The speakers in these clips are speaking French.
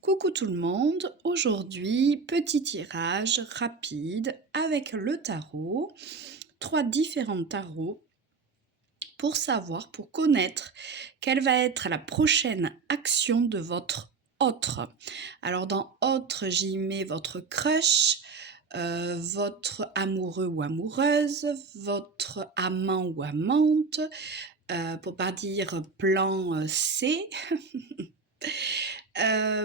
Coucou tout le monde, aujourd'hui petit tirage rapide avec le tarot, trois différents tarots pour savoir, pour connaître quelle va être la prochaine action de votre autre. Alors dans autre j'y mets votre crush, votre amoureux ou amoureuse, votre amant ou amante, pour pas dire plan C.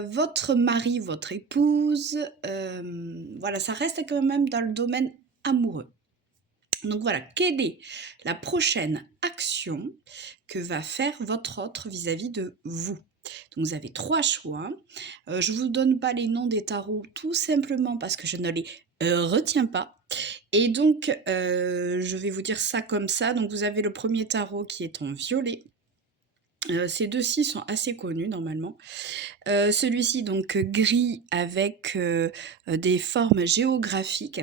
Votre mari, votre épouse, voilà, ça reste quand même dans le domaine amoureux. Donc voilà, quelle est la prochaine action que va faire votre autre vis-à-vis de vous? Donc vous avez trois choix. Je ne vous donne pas les noms des tarots tout simplement parce que je ne les retiens pas. Et donc, je vais vous dire ça comme ça. Donc vous avez le premier tarot qui est en violet. Ces deux-ci sont assez connus normalement. Celui-ci donc gris avec des formes géographiques.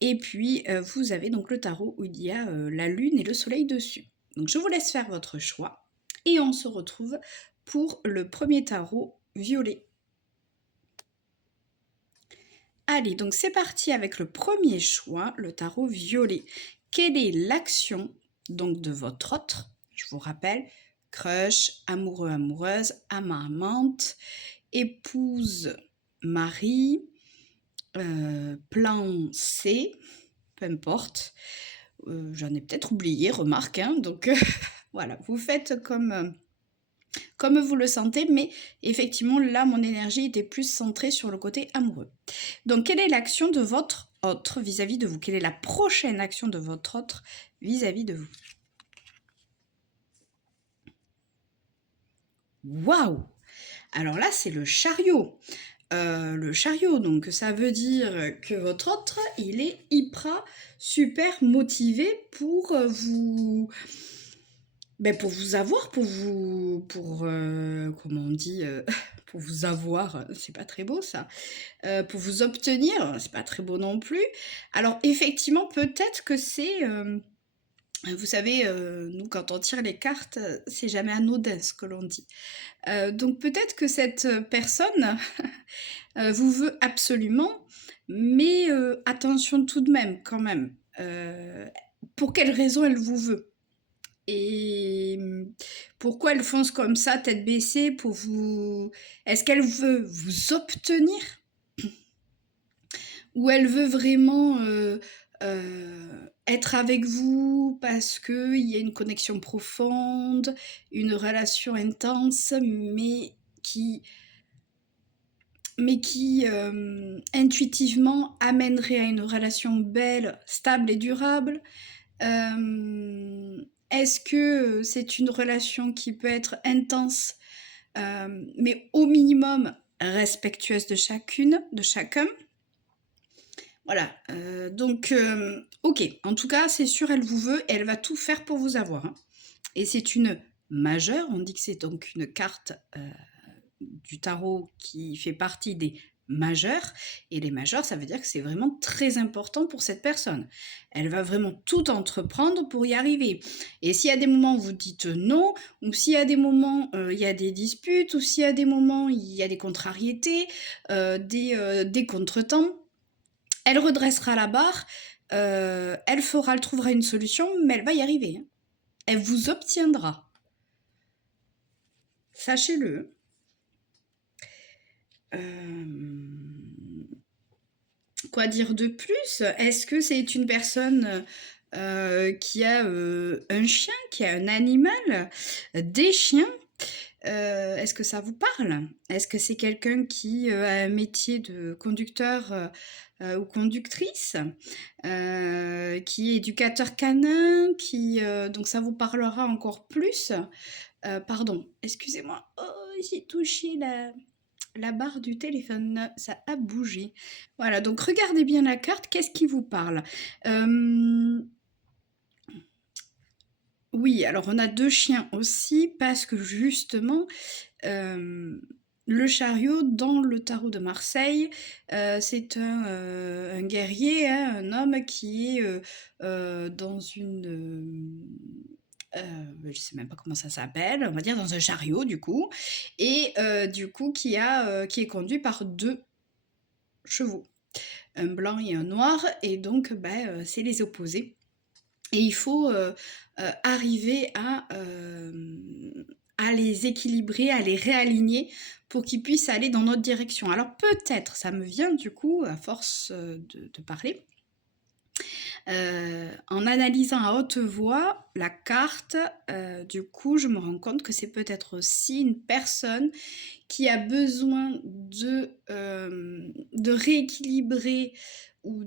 Et puis vous avez donc le tarot où il y a la lune et le soleil dessus. Donc je vous laisse faire votre choix et on se retrouve pour le premier tarot violet. Allez, donc c'est parti avec le premier choix, le tarot violet. Quelle est l'action donc de votre autre? Je vous rappelle, crush, amoureux, amoureuse, amant, amante, épouse, mari, plan C, peu importe. J'en ai peut-être oublié, remarque, hein, donc voilà, vous faites comme vous le sentez, mais effectivement, là, mon énergie était plus centrée sur le côté amoureux. Donc, quelle est l'action de votre autre vis-à-vis de vous? Quelle est la prochaine action de votre autre vis-à-vis de vous? Waouh! Alors là, c'est le chariot. Le chariot, donc ça veut dire que votre autre, il est hyper super motivé pour vous, pour vous avoir, comment on dit, pour vous avoir, c'est pas très beau ça, pour vous obtenir, c'est pas très beau non plus. Alors effectivement, peut-être que c'est, vous savez, nous quand on tire les cartes, c'est jamais anodin ce que l'on dit. Donc peut-être que cette personne vous veut absolument, mais attention tout de même, quand même. Pour quelle raison elle vous veut? Et pourquoi elle fonce comme ça, tête baissée, pour vous... Est-ce qu'elle veut vous obtenir? Ou elle veut vraiment être avec vous parce qu'il y a une connexion profonde, une relation intense, mais qui intuitivement amènerait à une relation belle, stable et durable. Est-ce que c'est une relation qui peut être intense, mais au minimum respectueuse de chacune, de chacun? Voilà, donc ok, en tout cas, c'est sûr, elle vous veut et elle va tout faire pour vous avoir, hein. Et c'est une majeure, on dit que c'est donc une carte du tarot qui fait partie des majeurs. Et les majeurs, ça veut dire que c'est vraiment très important pour cette personne. Elle va vraiment tout entreprendre pour y arriver. Et s'il y a des moments où vous dites non, ou s'il y a des moments il y a des disputes, ou s'il y a des moments il y a des contrariétés, des contretemps, elle redressera la barre, elle trouvera une solution, mais elle va y arriver, hein. Elle vous obtiendra. Sachez-le. Quoi dire de plus? Est-ce que c'est une personne qui a un chien, qui a un animal, des chiens? Est-ce que ça vous parle? Est-ce que c'est quelqu'un qui a un métier de conducteur ou conductrice, qui est éducateur canin, donc ça vous parlera encore plus. Pardon, excusez-moi. Oh, j'ai touché la barre du téléphone, ça a bougé. Voilà, donc regardez bien la carte, qu'est-ce qui vous parle? Oui, alors on a deux chiens aussi, parce que justement, le chariot dans le tarot de Marseille, c'est un guerrier, hein, un homme qui est dans je ne sais même pas comment ça s'appelle, on va dire dans un chariot du coup, et du coup qui est conduit par 2 chevaux, un blanc et un noir, et donc c'est les opposés. Et il faut arriver à les équilibrer, à les réaligner pour qu'ils puissent aller dans notre direction. Alors peut-être, ça me vient du coup, à force de parler, en analysant à haute voix la carte, du coup, je me rends compte que c'est peut-être aussi une personne qui a besoin de rééquilibrer ou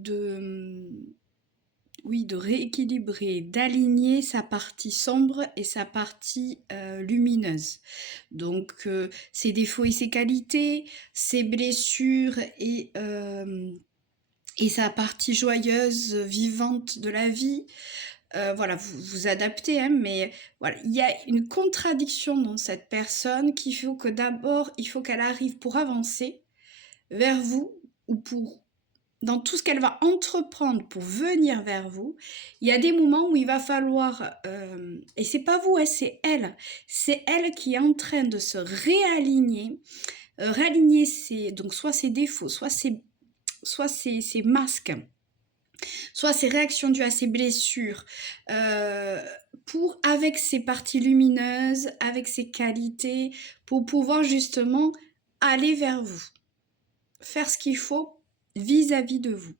oui, de rééquilibrer, d'aligner sa partie sombre et sa partie lumineuse. Donc, ses défauts et ses qualités, ses blessures et sa partie joyeuse, vivante de la vie. Voilà, vous vous adaptez, hein, mais voilà, il y a une contradiction dans cette personne qui fait que d'abord, il faut qu'elle arrive pour avancer vers vous ou dans tout ce qu'elle va entreprendre pour venir vers vous. Il y a des moments où il va falloir, et c'est pas vous, hein, c'est elle qui est en train de se réaligner, réaligner donc soit ses défauts, soit ses masques, soit ses réactions dues à ses blessures, avec ses parties lumineuses, avec ses qualités, pour pouvoir justement aller vers vous, faire ce qu'il faut vis-à-vis de vous.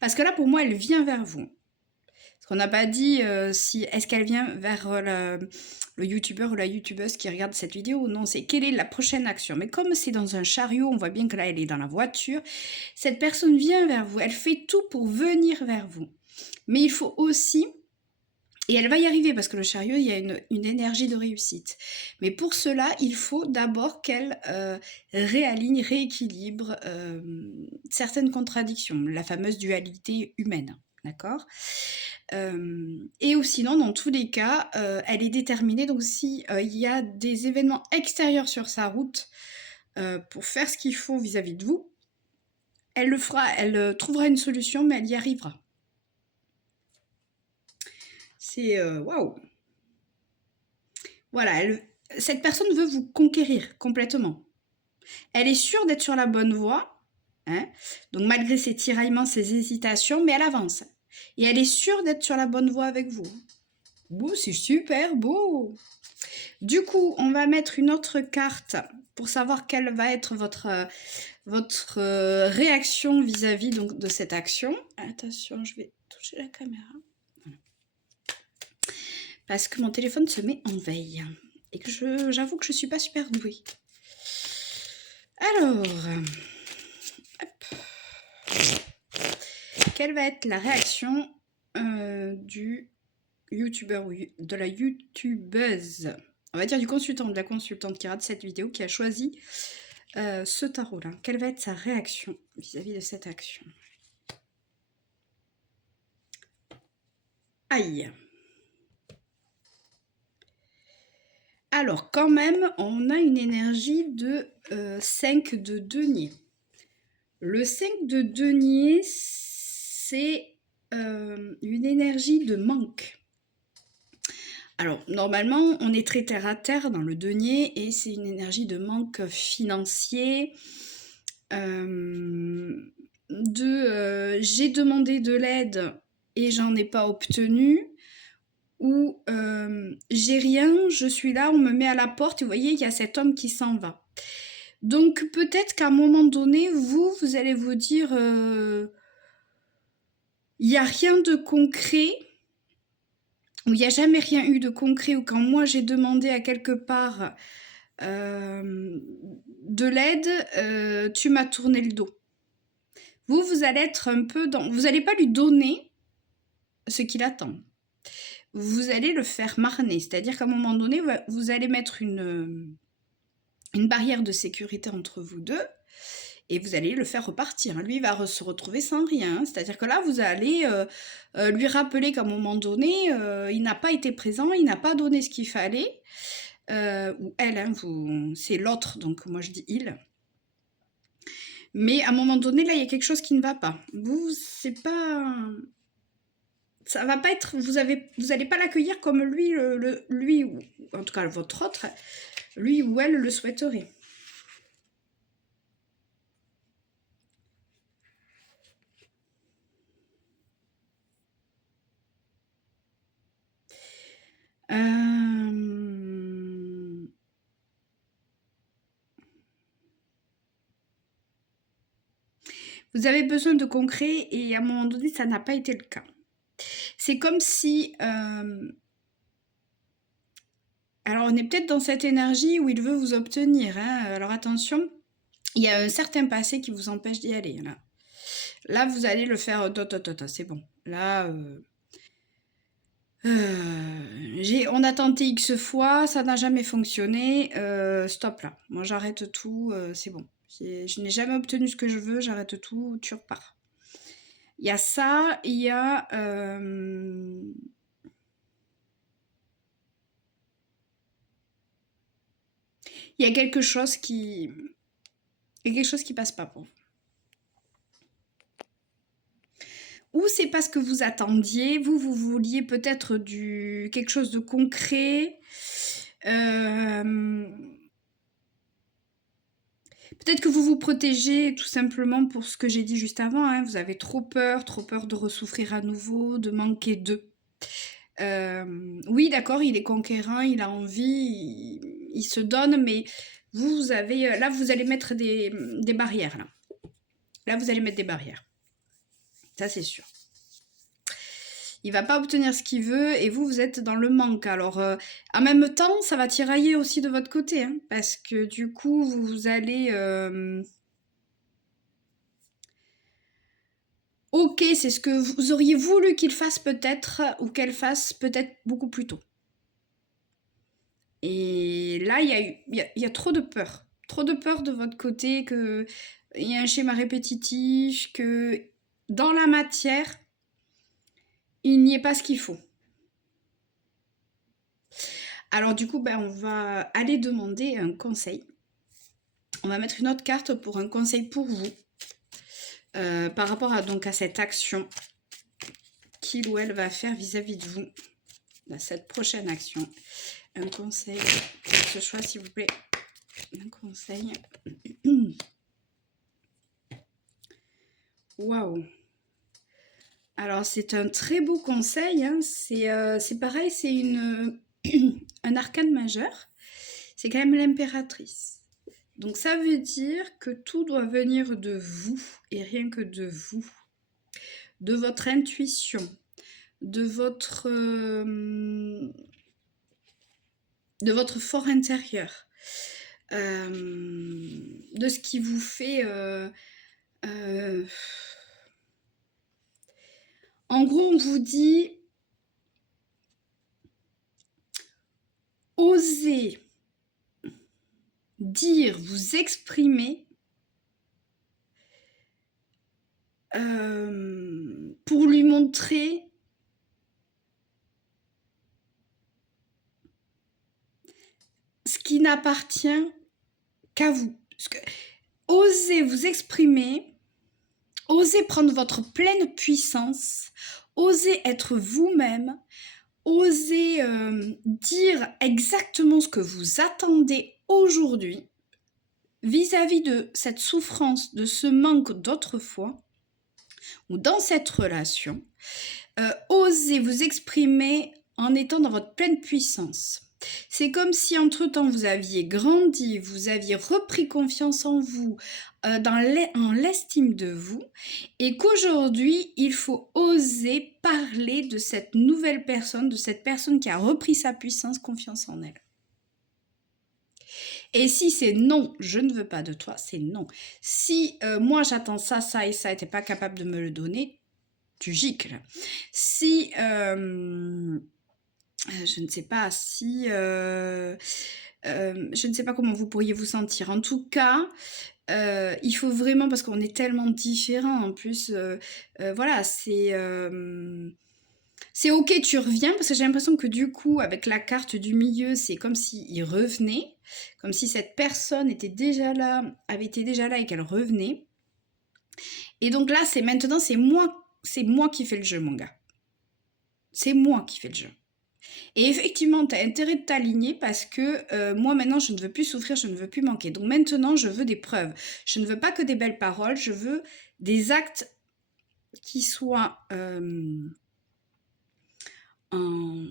Parce que là, pour moi, elle vient vers vous. Parce qu'on n'a pas dit si est-ce qu'elle vient vers le youtubeur ou la youtubeuse qui regarde cette vidéo. Non, c'est quelle est la prochaine action. Mais comme c'est dans un chariot, on voit bien que là, elle est dans la voiture. Cette personne vient vers vous. Elle fait tout pour venir vers vous. Mais il faut aussi, et elle va y arriver parce que le chariot, il y a une énergie de réussite. Mais pour cela, il faut d'abord qu'elle réaligne, rééquilibre certaines contradictions, la fameuse dualité humaine. D'accord ? Et ou sinon, dans tous les cas, elle est déterminée. Donc, si il y a des événements extérieurs sur sa route pour faire ce qu'il faut vis-à-vis de vous, elle le fera, elle trouvera une solution, mais elle y arrivera. C'est waouh! Voilà, cette personne veut vous conquérir complètement. Elle est sûre d'être sur la bonne voie, hein, donc malgré ses tiraillements, ses hésitations, mais elle avance. Et elle est sûre d'être sur la bonne voie avec vous. Beau, c'est super beau! Du coup, on va mettre une autre carte pour savoir quelle va être votre réaction vis-à-vis donc, de cette action. Attention, je vais toucher la caméra. Voilà. Parce que mon téléphone se met en veille. Et que j'avoue que je ne suis pas super douée. Alors, hop. Quelle va être la réaction du youtubeur ou de la youtubeuse, on va dire du consultant, de la consultante qui regarde cette vidéo, qui a choisi ce tarot-là. Quelle va être sa réaction vis-à-vis de cette action? Aïe! Alors, quand même, on a une énergie de 5 de denier. Le 5 de denier, c'est une énergie de manque. Alors, normalement, on est très terre à terre dans le denier et c'est une énergie de manque financier, j'ai demandé de l'aide et j'en ai pas obtenu, ou j'ai rien, je suis là, on me met à la porte et vous voyez, il y a cet homme qui s'en va. Donc peut-être qu'à un moment donné, vous allez vous dire, il n'y a rien de concret, où il n'y a jamais rien eu de concret, ou quand moi j'ai demandé à quelque part de l'aide, tu m'as tourné le dos. Vous allez être un peu dans... Vous n'allez pas lui donner ce qu'il attend. Vous allez le faire marner, c'est-à-dire qu'à un moment donné, vous allez mettre une barrière de sécurité entre vous deux, et vous allez le faire repartir. Lui, il va se retrouver sans rien. C'est-à-dire que là, vous allez lui rappeler qu'à un moment donné, il n'a pas été présent, il n'a pas donné ce qu'il fallait. Ou elle, hein, c'est l'autre, donc moi je dis il. Mais à un moment donné, là, il y a quelque chose qui ne va pas. Vous, c'est pas ça va pas être, vous allez pas l'accueillir comme lui, lui, ou en tout cas votre autre, lui ou elle le souhaiterait. Vous avez besoin de concret et à un moment donné, ça n'a pas été le cas. C'est comme si... alors, on est peut-être dans cette énergie où il veut vous obtenir. Hein. Alors, attention, il y a un certain passé qui vous empêche d'y aller. Là vous allez le faire... C'est bon. Là... on a tenté X fois, ça n'a jamais fonctionné. Stop là. Moi, j'arrête tout. C'est bon. Je n'ai jamais obtenu ce que je veux. J'arrête tout. Tu repars. Il y a ça. Il y a... il y a quelque chose qui... Il y a quelque chose qui passe pas pour vous. Ou c'est parce que vous attendiez, vous vouliez peut-être quelque chose de concret. Peut-être que vous vous protégez tout simplement pour ce que j'ai dit juste avant. Hein. Vous avez trop peur de ressouffrir à nouveau, de manquer d'eux. Oui, d'accord, il est conquérant, il a envie, il se donne, mais vous avez... Là, vous allez mettre des barrières. Là, vous allez mettre des barrières. Ça, c'est sûr. Il va pas obtenir ce qu'il veut et vous êtes dans le manque. Alors, en même temps, ça va tirailler aussi de votre côté, hein, parce que du coup, vous allez... Ok, c'est ce que vous auriez voulu qu'il fasse peut-être, ou qu'elle fasse peut-être beaucoup plus tôt. Et là, il y a trop de peur. Trop de peur de votre côté, qu'il y a un schéma répétitif, que dans la matière, il n'y ait pas ce qu'il faut. Alors du coup, on va aller demander un conseil. On va mettre une autre carte pour un conseil pour vous. Par rapport à cette action qu'il ou elle va faire vis-à-vis de vous. À cette prochaine action. Un conseil. Ce choix, s'il vous plaît. Un conseil. Waouh. Alors, c'est un très beau conseil. Hein. C'est pareil, c'est un arcane majeur. C'est quand même l'impératrice. Donc, ça veut dire que tout doit venir de vous et rien que de vous. De votre intuition, de votre fort intérieur, de ce qui vous fait... En gros, on vous dit, osez dire, vous exprimer pour lui montrer ce qui n'appartient qu'à vous. Osez vous exprimer, osez prendre votre pleine puissance, osez être vous-même, osez dire exactement ce que vous attendez aujourd'hui vis-à-vis de cette souffrance, de ce manque d'autrefois, ou dans cette relation, osez vous exprimer en étant dans votre pleine puissance. C'est comme si entre-temps vous aviez grandi, vous aviez repris confiance en vous, en l'estime de vous, et qu'aujourd'hui il faut oser parler de cette nouvelle personne, de cette personne qui a repris sa puissance, confiance en elle. Et si c'est non, je ne veux pas de toi, c'est non. Si moi j'attends ça, ça et ça, et t'es pas capable de me le donner, tu gicles. Si, je ne sais pas, si, je ne sais pas comment vous pourriez vous sentir. En tout cas, il faut vraiment, parce qu'on est tellement différents en plus, voilà, c'est ok, tu reviens, parce que j'ai l'impression que du coup, avec la carte du milieu, c'est comme s'il revenait, comme si cette personne était déjà là, avait été déjà là et qu'elle revenait. Et donc là, maintenant, c'est moi qui fais le jeu, mon gars. C'est moi qui fais le jeu. Et effectivement, tu as intérêt de t'aligner parce que moi maintenant, je ne veux plus souffrir, je ne veux plus manquer. Donc maintenant, je veux des preuves. Je ne veux pas que des belles paroles, je veux des actes qui soient en...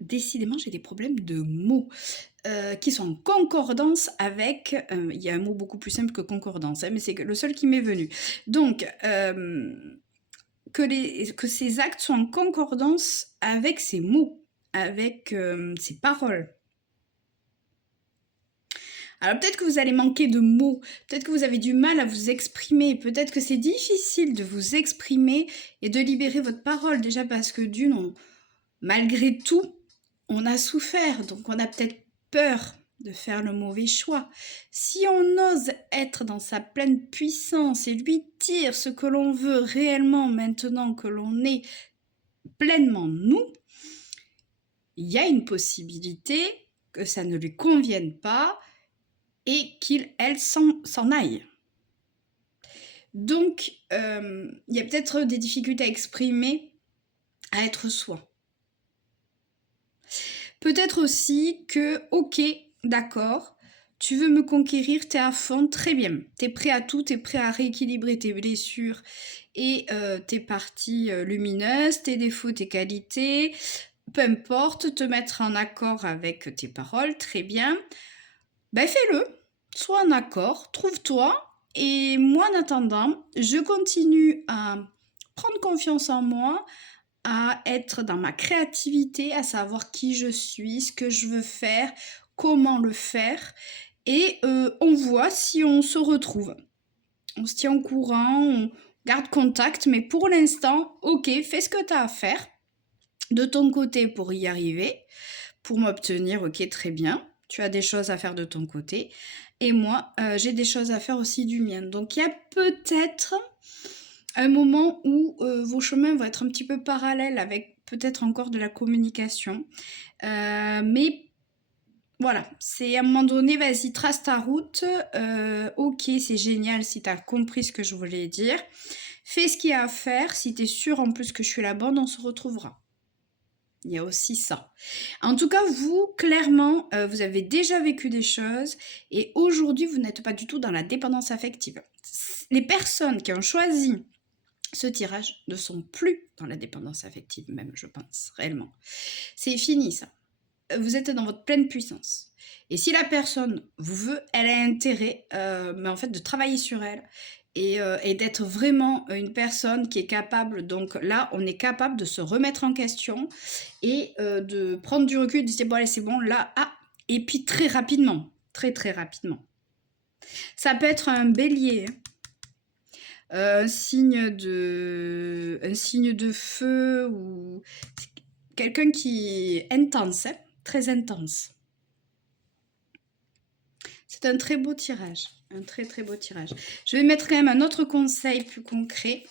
Décidément, j'ai des problèmes de mots. Qui sont en concordance avec... Il y a un mot beaucoup plus simple que concordance, hein, mais c'est le seul qui m'est venu. Donc, que ces actes soient en concordance avec ces mots, avec ces paroles. Alors peut-être que vous allez manquer de mots, peut-être que vous avez du mal à vous exprimer, peut-être que c'est difficile de vous exprimer et de libérer votre parole, déjà parce que malgré tout, on a souffert, donc on a peut-être peur de faire le mauvais choix. Si on ose être dans sa pleine puissance et lui dire ce que l'on veut réellement maintenant que l'on est pleinement nous, il y a une possibilité que ça ne lui convienne pas et qu'elle s'en aille. Donc, il y a peut-être des difficultés à exprimer, à être soi. Peut-être aussi que, ok, d'accord, tu veux me conquérir, t'es à fond, très bien. T'es prêt à tout, t'es prêt à rééquilibrer tes blessures et tes parties lumineuses, tes défauts, tes qualités, peu importe, te mettre en accord avec tes paroles, très bien. Ben fais-le, sois en accord, trouve-toi. Et moi, en attendant, je continue à prendre confiance en moi, à être dans ma créativité, à savoir qui je suis, ce que je veux faire, comment le faire. Et on voit si on se retrouve. On se tient au courant, on garde contact, mais pour l'instant, ok, fais ce que tu as à faire de ton côté pour y arriver, pour m'obtenir, ok, très bien. Tu as des choses à faire de ton côté. Et moi, j'ai des choses à faire aussi du mien. Donc, il y a peut-être un moment où vos chemins vont être un petit peu parallèles avec peut-être encore de la communication. Mais voilà, c'est à un moment donné, vas-y, trace ta route. Ok, c'est génial si tu as compris ce que je voulais dire. Fais ce qu'il y a à faire. Si tu es sûr en plus que je suis la bonne, on se retrouvera. Il y a aussi ça. En tout cas, vous, clairement, vous avez déjà vécu des choses et aujourd'hui, vous n'êtes pas du tout dans la dépendance affective. Les personnes qui ont choisi ce tirage ne sont plus dans la dépendance affective, même, je pense, réellement. C'est fini, ça. Vous êtes dans votre pleine puissance. Et si la personne vous veut, elle a intérêt, mais en fait, de travailler sur elle et d'être vraiment une personne qui est capable. Donc là, on est capable de se remettre en question et de prendre du recul, de se dire bon, allez, c'est bon, là, ah, et puis très rapidement, très très rapidement. Ça peut être un bélier, un signe de feu ou quelqu'un qui est intense, hein, très intense. C'est un très beau tirage, un très très beau tirage. Je vais mettre quand même un autre conseil plus concret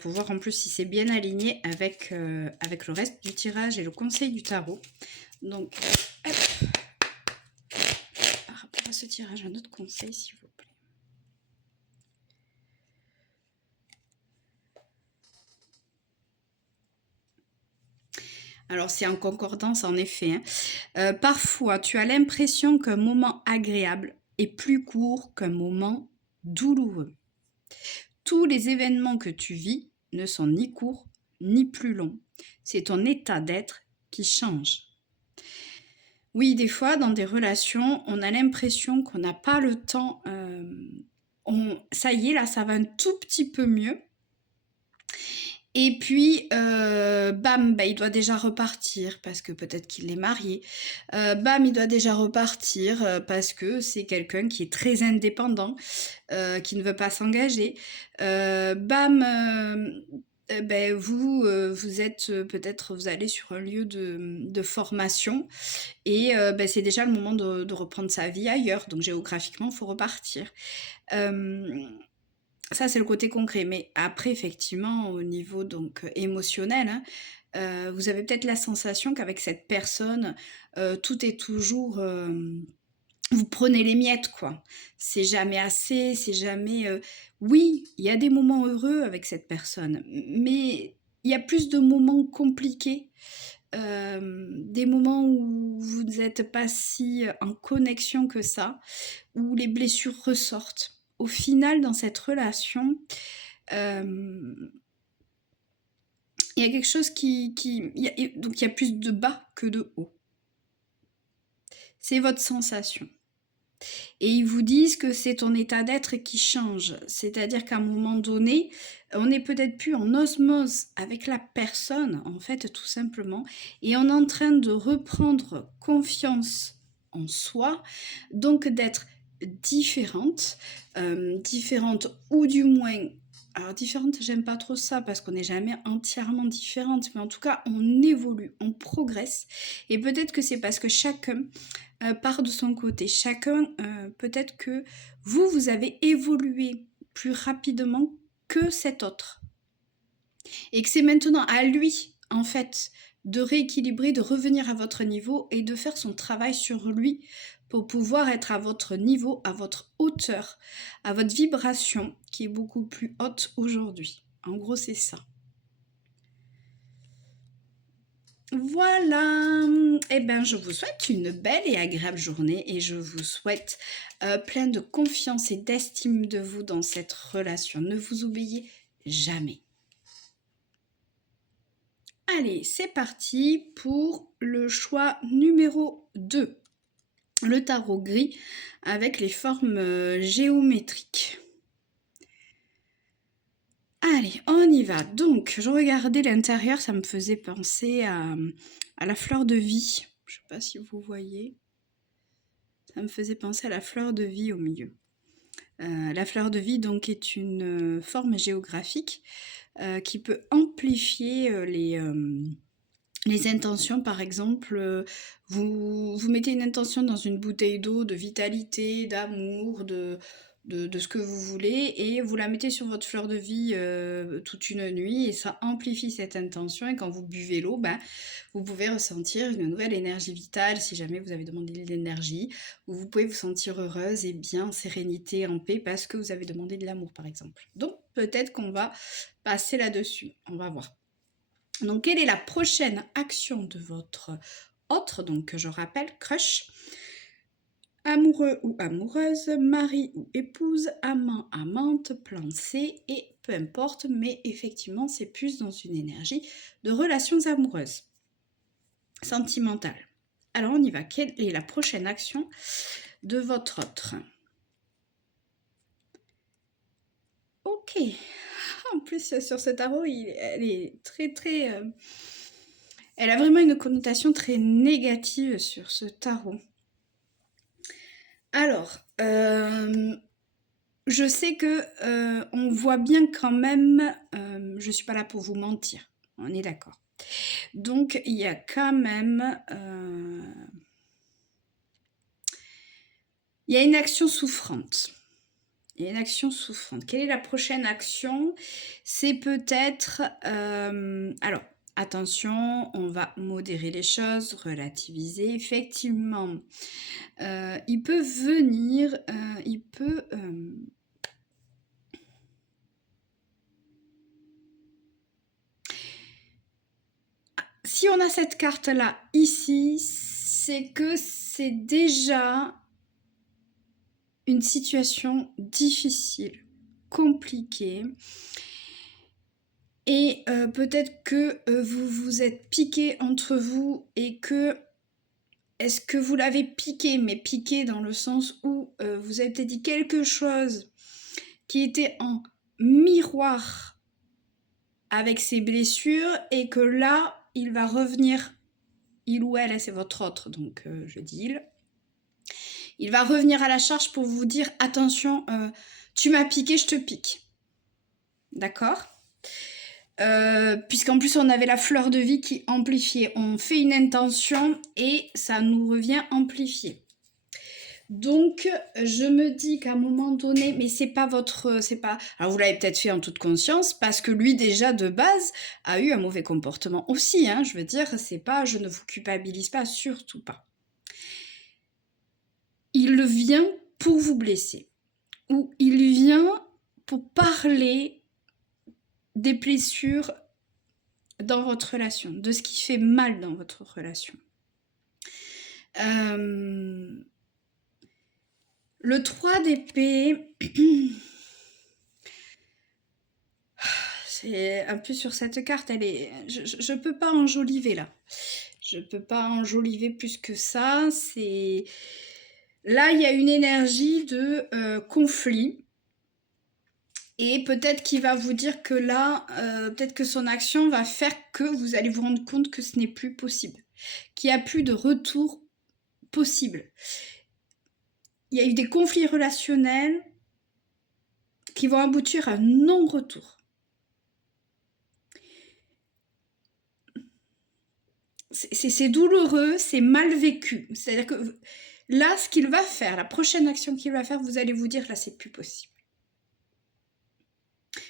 pour voir en plus si c'est bien aligné avec le reste du tirage et le conseil du tarot. Donc, hop, par rapport à ce tirage, un autre conseil s'il vous plaît. Alors, c'est en concordance, en effet. Hein. Parfois, tu as l'impression qu'un moment agréable est plus court qu'un moment douloureux. Tous les événements que tu vis ne sont ni courts ni plus longs. C'est ton état d'être qui change. Oui, des fois, dans des relations, on a l'impression qu'on n'a pas le temps. Ça y est, là, ça va un tout petit peu mieux. Et puis, bam, bah, il doit déjà repartir parce que peut-être qu'il est marié. Bam, il doit déjà repartir parce que c'est quelqu'un qui est très indépendant, qui ne veut pas s'engager. Bam, ben vous êtes peut-être, vous allez sur un lieu de formation et ben, c'est déjà le moment de reprendre sa vie ailleurs. Donc géographiquement, il faut repartir. Ça, c'est le côté concret. Mais après, effectivement, au niveau donc émotionnel, hein, vous avez peut-être la sensation qu'avec cette personne, tout est toujours... vous prenez les miettes, quoi. C'est jamais assez, c'est jamais... Oui, il y a des moments heureux avec cette personne, mais il y a plus de moments compliqués, des moments où vous n'êtes pas si en connexion que ça, où les blessures ressortent. Au final, dans cette relation, il y a quelque chose donc il y a plus de bas que de haut. C'est votre sensation. Et ils vous disent que c'est ton état d'être qui change. C'est-à-dire qu'à un moment donné, on n'est peut-être plus en osmose avec la personne, en fait, tout simplement. Et on est en train de reprendre confiance en soi, donc d'être différente, différente ou du moins... Alors différente, j'aime pas trop ça parce qu'on n'est jamais entièrement différente, mais en tout cas on évolue, on progresse. Et peut-être que c'est parce que chacun part de son côté. Chacun, peut-être que vous avez évolué plus rapidement que cet autre. Et que c'est maintenant à lui, en fait, de rééquilibrer, de revenir à votre niveau et de faire son travail sur lui pour pouvoir être à votre niveau, à votre hauteur, à votre vibration qui est beaucoup plus haute aujourd'hui. En gros, c'est ça. Voilà, eh bien je vous souhaite une belle et agréable journée et je vous souhaite plein de confiance et d'estime de vous dans cette relation. Ne vous oubliez jamais. Allez, c'est parti pour le choix numéro 2. Le tarot gris avec les formes géométriques. Allez, on y va. Donc, je regardais l'intérieur, ça me faisait penser à la fleur de vie. Je ne sais pas si vous voyez. Ça me faisait penser à la fleur de vie au milieu. La fleur de vie, donc, est une forme géographique qui peut amplifier les intentions. Par exemple, vous mettez une intention dans une bouteille d'eau de vitalité, d'amour, de ce que vous voulez, et vous la mettez sur votre fleur de vie toute une nuit, et ça amplifie cette intention, et quand vous buvez l'eau, vous pouvez ressentir une nouvelle énergie vitale, si jamais vous avez demandé de l'énergie, ou vous pouvez vous sentir heureuse et bien en sérénité, en paix, parce que vous avez demandé de l'amour, par exemple. Donc, peut-être qu'on va passer là-dessus, on va voir. Donc, quelle est la prochaine action de votre autre, donc je rappelle, crush, amoureux ou amoureuse, mari ou épouse, amant, amante, plan C, et peu importe, mais effectivement, c'est plus dans une énergie de relations amoureuses, sentimentales. Alors, on y va. Quelle est la prochaine action de votre autre? Ok. En plus, sur ce tarot, elle est très... elle a vraiment une connotation très négative sur ce tarot. Alors, je sais que on voit bien quand même, je suis pas là pour vous mentir, on est d'accord. Donc, il y a quand même... il y a une action souffrante. Il y a une action souffrante. Quelle est la prochaine action? C'est peut-être... alors, attention, on va modérer les choses, relativiser. Effectivement, il peut venir, il peut... si on a cette carte-là ici, c'est que c'est déjà une situation difficile, compliquée. Et peut-être que vous vous êtes piqué entre vous et que... Est-ce que vous l'avez piqué, mais piqué dans le sens où vous avez peut-être dit quelque chose qui était en miroir avec ses blessures et que là, il va revenir, il ou elle, c'est votre autre, donc je dis il va revenir à la charge pour vous dire attention, tu m'as piqué, je te pique. D'accord ? Puisqu'en plus on avait la fleur de vie qui amplifiait. On fait une intention et ça nous revient amplifié. Donc je me dis qu'à un moment donné, mais c'est pas votre... Alors vous l'avez peut-être fait en toute conscience, parce que lui déjà de base a eu un mauvais comportement aussi, hein, je veux dire, c'est pas... Je ne vous culpabilise pas, surtout pas. Il vient pour vous blesser. Ou il vient pour parler des blessures dans votre relation, de ce qui fait mal dans votre relation. Le 3 d'épée, c'est un peu sur cette carte, elle est, je peux pas enjoliver là. Je peux pas enjoliver plus que ça. C'est là, il y a une énergie de conflit. Et peut-être qu'il va vous dire que là, peut-être que son action va faire que vous allez vous rendre compte que ce n'est plus possible, qu'il n'y a plus de retour possible. Il y a eu des conflits relationnels qui vont aboutir à non-retour. C'est douloureux, c'est mal vécu. C'est-à-dire que là, ce qu'il va faire, la prochaine action qu'il va faire, vous allez vous dire, là, c'est plus possible.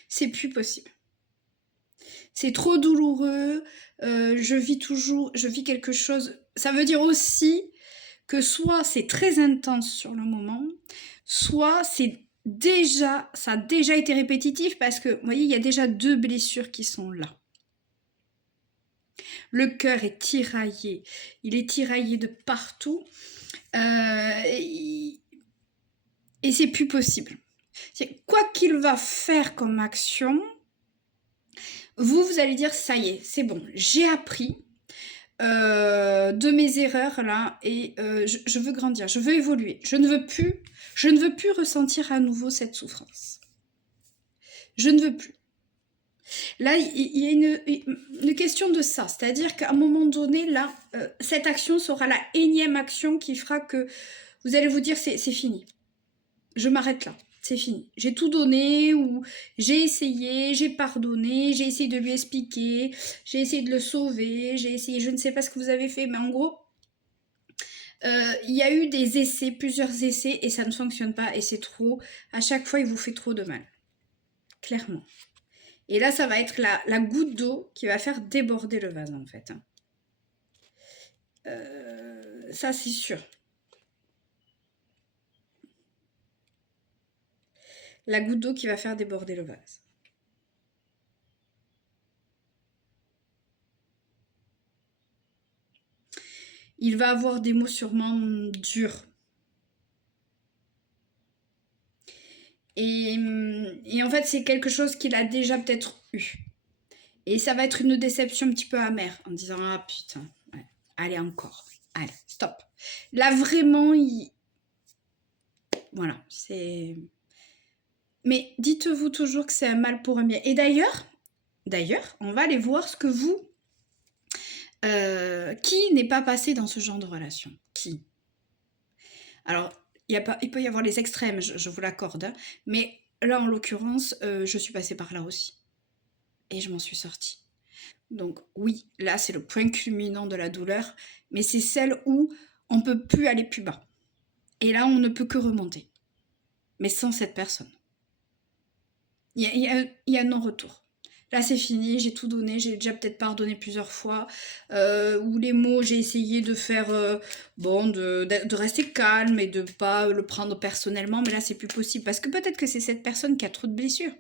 C'est plus possible. C'est trop douloureux, je vis quelque chose. Ça veut dire aussi que soit c'est très intense sur le moment, soit ça a déjà été répétitif parce que, vous voyez, il y a déjà 2 blessures qui sont là. Le cœur est tiraillé, il est tiraillé de partout et c'est plus possible. Quoi qu'il va faire comme action, vous allez dire, ça y est, c'est bon, j'ai appris de mes erreurs là et je veux grandir, je veux évoluer, je ne veux plus ressentir à nouveau cette souffrance. Je ne veux plus. Là, il y a une question de ça, c'est-à-dire qu'à un moment donné, là, cette action sera la énième action qui fera que vous allez vous dire c'est fini. Je m'arrête là, c'est fini. J'ai tout donné ou j'ai essayé, j'ai pardonné, j'ai essayé de lui expliquer, j'ai essayé de le sauver, j'ai essayé, je ne sais pas ce que vous avez fait, mais en gros, il y a eu des essais, plusieurs essais, et ça ne fonctionne pas, et c'est trop. À chaque fois, il vous fait trop de mal. Clairement. Et là, ça va être la goutte d'eau qui va faire déborder le vase, en fait. Ça, c'est sûr. La goutte d'eau qui va faire déborder le vase. Il va avoir des mots sûrement durs. Et en fait, c'est quelque chose qu'il a déjà peut-être eu. Et ça va être une déception un petit peu amère, en disant « Ah putain, ouais, allez encore, allez, stop ». Là, vraiment, voilà, c'est... Mais dites-vous toujours que c'est un mal pour un bien. Et d'ailleurs, on va aller voir ce que vous... qui n'est pas passé dans ce genre de relation? Qui? Alors, il peut y avoir les extrêmes, je vous l'accorde, hein, mais là, en l'occurrence, je suis passée par là aussi. Et je m'en suis sortie. Donc oui, là, c'est le point culminant de la douleur, mais c'est celle où on ne peut plus aller plus bas. Et là, on ne peut que remonter. Mais sans cette personne. Il y a non-retour. Là, c'est fini, j'ai tout donné, j'ai déjà peut-être pardonné plusieurs fois. Ou les mots, j'ai essayé de faire, de rester calme et de ne pas le prendre personnellement, mais là, c'est plus possible. Parce que peut-être que c'est cette personne qui a trop de blessures.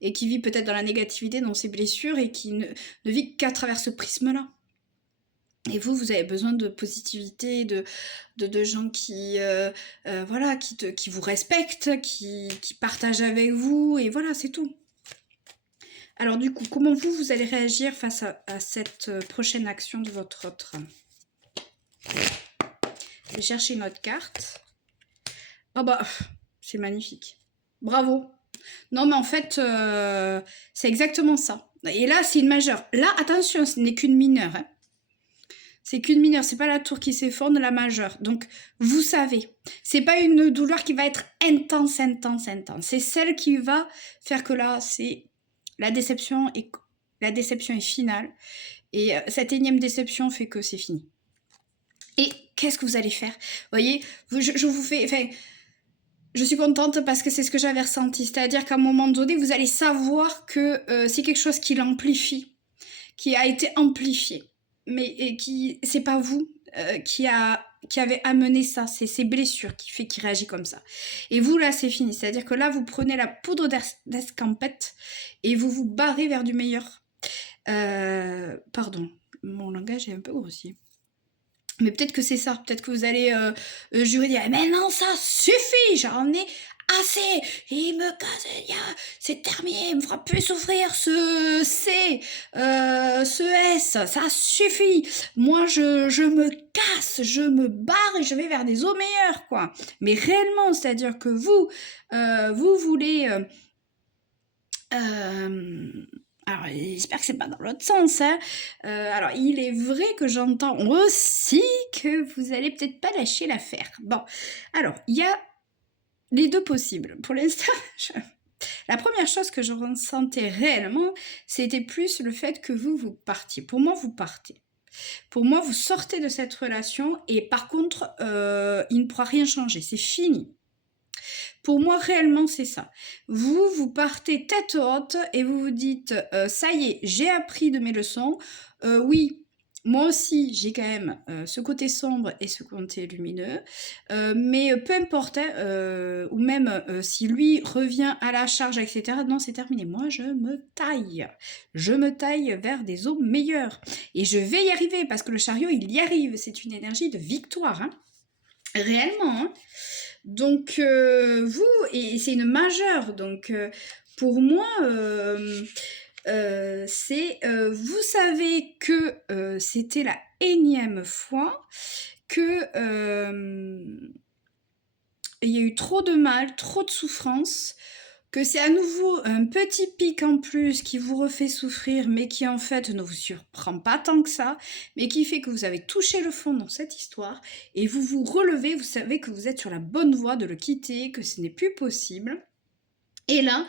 Et qui vit peut-être dans la négativité, dans ses blessures, et qui ne vit qu'à travers ce prisme-là. Et vous avez besoin de positivité, de gens qui, voilà, qui vous respectent, qui partagent avec vous, et voilà, c'est tout. Alors du coup, comment vous allez réagir face à cette prochaine action de votre autre? Je vais chercher une autre carte. Oh bah, c'est magnifique. Bravo. Non, mais en fait, c'est exactement ça. Et là, c'est une majeure. Là, attention, ce n'est qu'une mineure. Hein. C'est qu'une mineure, c'est pas la tour qui s'effondre, la majeure. Donc, vous savez, c'est pas une douleur qui va être intense, intense, intense. C'est celle qui va faire que là, c'est la déception est finale. Et cette énième déception fait que c'est fini. Et qu'est-ce que vous allez faire? Vous voyez, je vous fais... Enfin, je suis contente parce que c'est ce que j'avais ressenti. C'est-à-dire qu'à un moment donné, vous allez savoir que c'est quelque chose qui l'amplifie, qui a été amplifié. Mais c'est pas vous qui avez amené ça, c'est ces blessures qui réagit comme ça. Et vous, là, c'est fini. C'est-à-dire que là, vous prenez la poudre d'escampette et vous vous barrez vers du meilleur. Pardon, mon langage est un peu grossier. Mais peut-être que c'est ça, peut-être que vous allez jurer, dire: «Mais non, ça suffit, j'en ai assez, il me casse, c'est terminé, il me fera plus souffrir ce S, ça suffit. Moi je me casse, je me barre et je vais vers des eaux meilleures, quoi». Mais réellement, c'est-à-dire que vous, vous voulez, alors j'espère que c'est pas dans l'autre sens, hein. Alors il est vrai que j'entends aussi que vous allez peut-être pas lâcher l'affaire. Bon, alors il y a les 2 possibles. Pour l'instant, la première chose que je ressentais réellement, c'était plus le fait que vous partiez. Pour moi, vous partez. Pour moi, vous sortez de cette relation et par contre, il ne pourra rien changer, c'est fini. Pour moi, réellement, c'est ça. Vous, vous partez tête haute et vous vous dites, ça y est, j'ai appris de mes leçons. Oui, moi aussi, j'ai quand même ce côté sombre et ce côté lumineux. Mais peu importe, hein, ou même si lui revient à la charge, etc. Non, c'est terminé. Moi, je me taille. Je me taille vers des eaux meilleures. Et je vais y arriver parce que le chariot, il y arrive. C'est une énergie de victoire. Hein. Réellement. Hein. Donc, vous, et c'est une majeure, donc pour moi, c'est, vous savez que c'était la énième fois que il y a eu trop de mal, trop de souffrance, que c'est à nouveau un petit pic en plus qui vous refait souffrir, mais qui en fait ne vous surprend pas tant que ça, mais qui fait que vous avez touché le fond dans cette histoire, et vous vous relevez, vous savez que vous êtes sur la bonne voie de le quitter, que ce n'est plus possible. Et là,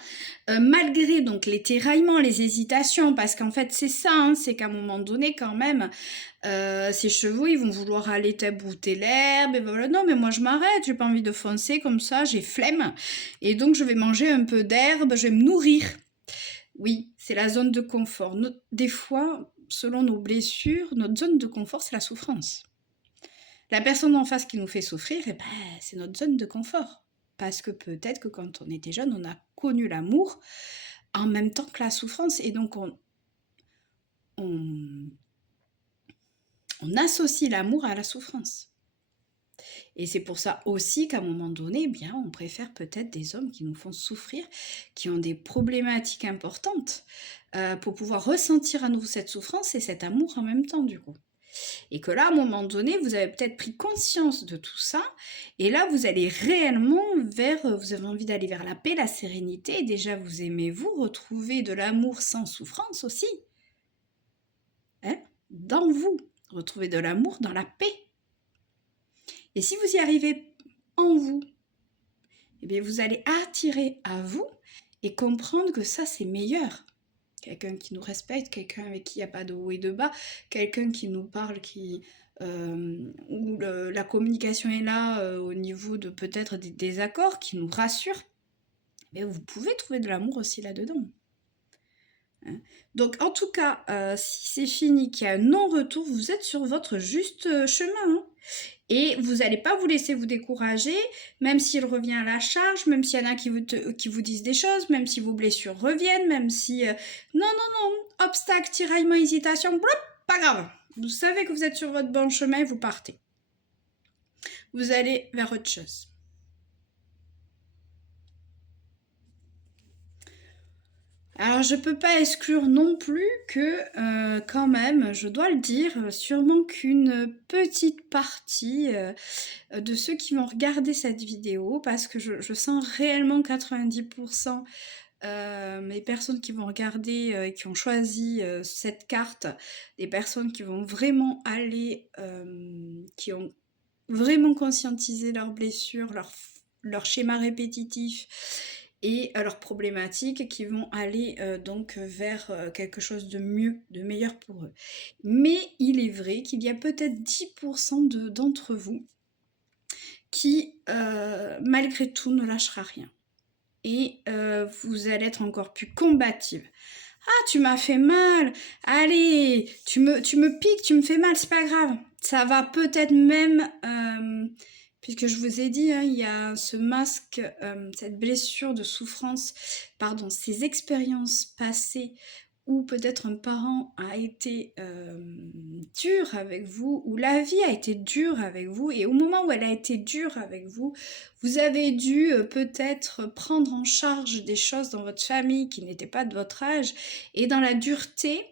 malgré donc les tiraillements, les hésitations, parce qu'en fait c'est ça, hein, c'est qu'à un moment donné quand même, ces chevaux ils vont vouloir aller tabouter l'herbe, et voilà, non mais moi je m'arrête, j'ai pas envie de foncer comme ça, j'ai flemme, et donc je vais manger un peu d'herbe, je vais me nourrir. Oui, c'est la zone de confort. Des fois, selon nos blessures, notre zone de confort c'est la souffrance. La personne en face qui nous fait souffrir, eh ben, c'est notre zone de confort. Parce que peut-être que quand on était jeune, on a connu l'amour en même temps que la souffrance. Et donc, on associe l'amour à la souffrance. Et c'est pour ça aussi qu'à un moment donné, eh bien, on préfère peut-être des hommes qui nous font souffrir, qui ont des problématiques importantes, pour pouvoir ressentir à nouveau cette souffrance et cet amour en même temps, du coup. Et que là, à un moment donné, vous avez peut-être pris conscience de tout ça, et là, vous allez réellement vous avez envie d'aller vers la paix, la sérénité, et déjà, vous aimez vous, retrouver de l'amour sans souffrance aussi, hein, dans vous, retrouver de l'amour dans la paix. Et si vous y arrivez en vous, eh bien, vous allez attirer à vous et comprendre que ça, c'est meilleur. Quelqu'un qui nous respecte, quelqu'un avec qui il n'y a pas de haut et de bas, quelqu'un qui nous parle, où la communication est là au niveau de peut-être des désaccords, qui nous rassure, mais vous pouvez trouver de l'amour aussi là-dedans. Hein. Donc en tout cas, si c'est fini, qu'il y a un non-retour, vous êtes sur votre juste chemin. Hein. Et vous n'allez pas vous laisser vous décourager, même s'il revient à la charge, même s'il y en a qui vous disent des choses, même si vos blessures reviennent, même si... Non, non, non, obstacle, tiraillement, hésitation, bloup, pas grave. Vous savez que vous êtes sur votre bon chemin et vous partez. Vous allez vers autre chose. Alors je peux pas exclure non plus que quand même, je dois le dire, sûrement qu'une petite partie de ceux qui vont regarder cette vidéo, parce que je sens réellement 90% les personnes qui vont regarder et qui ont choisi cette carte, des personnes qui vont vraiment aller, qui ont vraiment conscientisé leurs blessures, leur schéma répétitif et leurs problématiques, qui vont aller donc vers quelque chose de mieux, de meilleur pour eux. Mais il est vrai qu'il y a peut-être 10% d'entre vous qui, malgré tout, ne lâchera rien. Et vous allez être encore plus combative. Ah, tu m'as fait mal. Allez, tu me piques, tu me fais mal, c'est pas grave. Ça va peut-être même, puisque je vous ai dit, hein, il y a ce masque, cette blessure de souffrance, pardon, ces expériences passées ou peut-être un parent a été dur avec vous, ou la vie a été dure avec vous, et au moment où elle a été dure avec vous, vous avez dû peut-être prendre en charge des choses dans votre famille qui n'étaient pas de votre âge, et dans la dureté,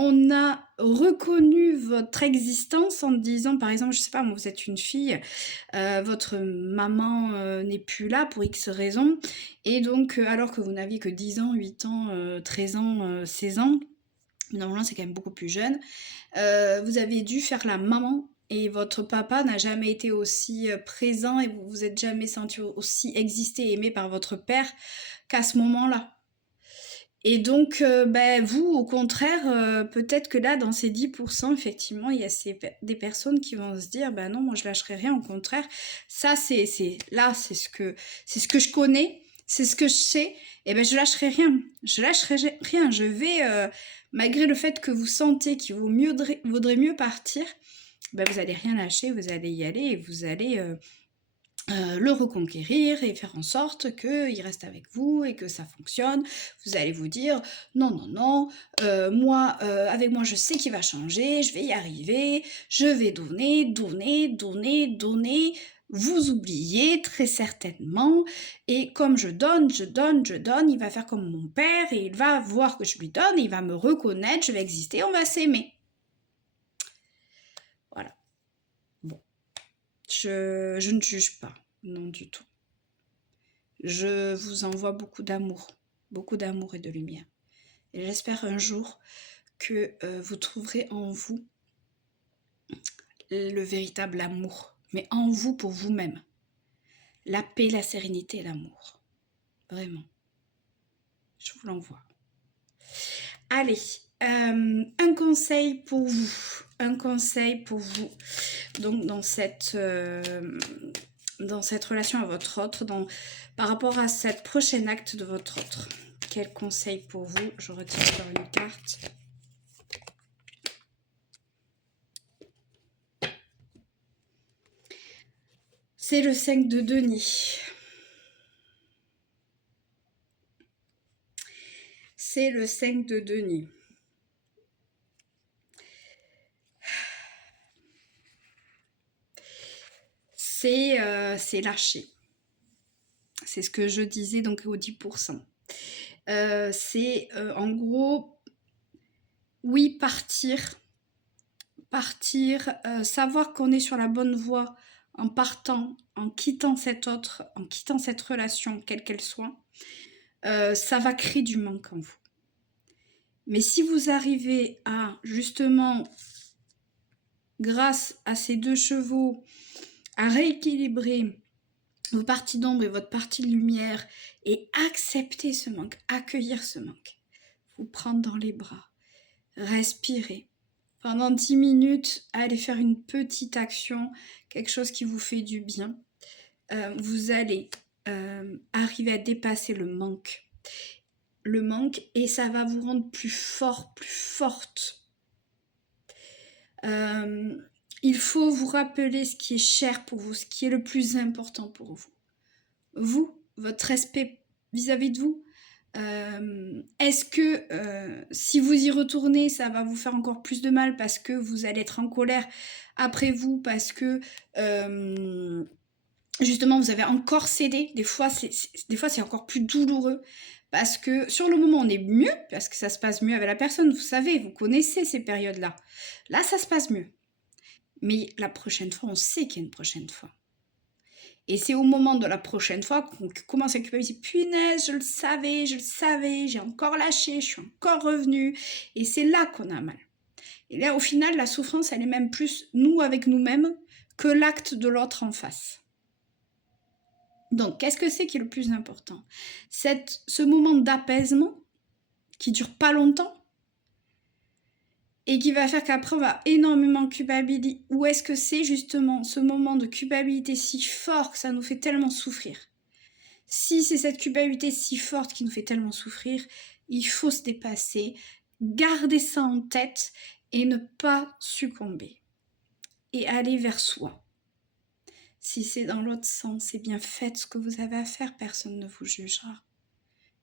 on a reconnu votre existence en disant, par exemple, je sais pas, moi, vous êtes une fille, votre maman n'est plus là pour X raisons, et donc, alors que vous n'aviez que 10 ans, 8 ans, 13 ans, 16 ans, normalement c'est quand même beaucoup plus jeune, vous avez dû faire la maman, et votre papa n'a jamais été aussi présent, et vous vous êtes jamais senti aussi existé et aimé par votre père qu'à ce moment-là. Et donc, vous, au contraire, peut-être que là, dans ces 10%, effectivement, il y a des personnes qui vont se dire, bah non, moi je lâcherai rien, au contraire, ça là, c'est ce que je connais, c'est ce que je sais, et ben je lâcherai rien, je vais, malgré le fait que vous sentez qu'il vaudrait mieux partir, ben vous allez rien lâcher, vous allez y aller, et vous allez le reconquérir et faire en sorte qu'il reste avec vous et que ça fonctionne. Vous allez vous dire non, non, non, avec moi je sais qu'il va changer, je vais y arriver, je vais donner, donner, donner, donner. Vous oubliez très certainement, et comme je donne, je donne, je donne, il va faire comme mon père et il va voir que je lui donne, et il va me reconnaître, je vais exister, on va s'aimer. Voilà. Bon, je ne juge pas, non du tout. Je vous envoie beaucoup d'amour et de lumière. Et j'espère un jour que vous trouverez en vous le véritable amour, mais en vous pour vous-même. La paix, la sérénité et l'amour. Vraiment. Je vous l'envoie. Allez, un conseil pour vous. Un conseil pour vous. Donc dans cette relation à votre autre, par rapport à cette prochaine acte de votre autre. Quel conseil pour vous? Je retire encore une carte. C'est le 5 de denier. C'est le 5 de denier. C'est lâcher. C'est ce que je disais donc aux 10%. C'est en gros, oui, partir, savoir qu'on est sur la bonne voie en partant, en quittant cet autre, en quittant cette relation, quelle qu'elle soit, ça va créer du manque en vous. Mais si vous arrivez à, justement, grâce à ces 2 chevaux, à rééquilibrer vos parties d'ombre et votre partie de lumière, et accepter ce manque, accueillir ce manque, vous prendre dans les bras, respirer. Pendant 10 minutes, allez faire une petite action, quelque chose qui vous fait du bien. Vous allez arriver à dépasser le manque. Et ça va vous rendre plus fort, plus forte. Il faut vous rappeler ce qui est cher pour vous, ce qui est le plus important pour vous. Vous, votre respect vis-à-vis de vous. Est-ce que si vous y retournez, ça va vous faire encore plus de mal parce que vous allez être en colère après vous, parce que justement vous avez encore cédé. Des fois c'est encore plus douloureux parce que sur le moment on est mieux, parce que ça se passe mieux avec la personne, vous savez, vous connaissez ces périodes-là. Là ça se passe mieux. Mais la prochaine fois, on sait qu'il y a une prochaine fois. Et c'est au moment de la prochaine fois qu'on commence à culpabiliser. Punaise, je le savais, j'ai encore lâché, je suis encore revenue. Et c'est là qu'on a mal. Et là, au final, la souffrance, elle est même plus nous avec nous-mêmes que l'acte de l'autre en face. Donc, qu'est-ce que c'est qui est le plus important? Ce moment d'apaisement qui dure pas longtemps et qui va faire qu'après on va énormément culpabiliser. Ou est-ce que c'est justement ce moment de culpabilité si fort que ça nous fait tellement souffrir? Si c'est cette culpabilité si forte qui nous fait tellement souffrir, il faut se dépasser, garder ça en tête et ne pas succomber. Et aller vers soi. Si c'est dans l'autre sens, eh bien faites ce que vous avez à faire, personne ne vous jugera.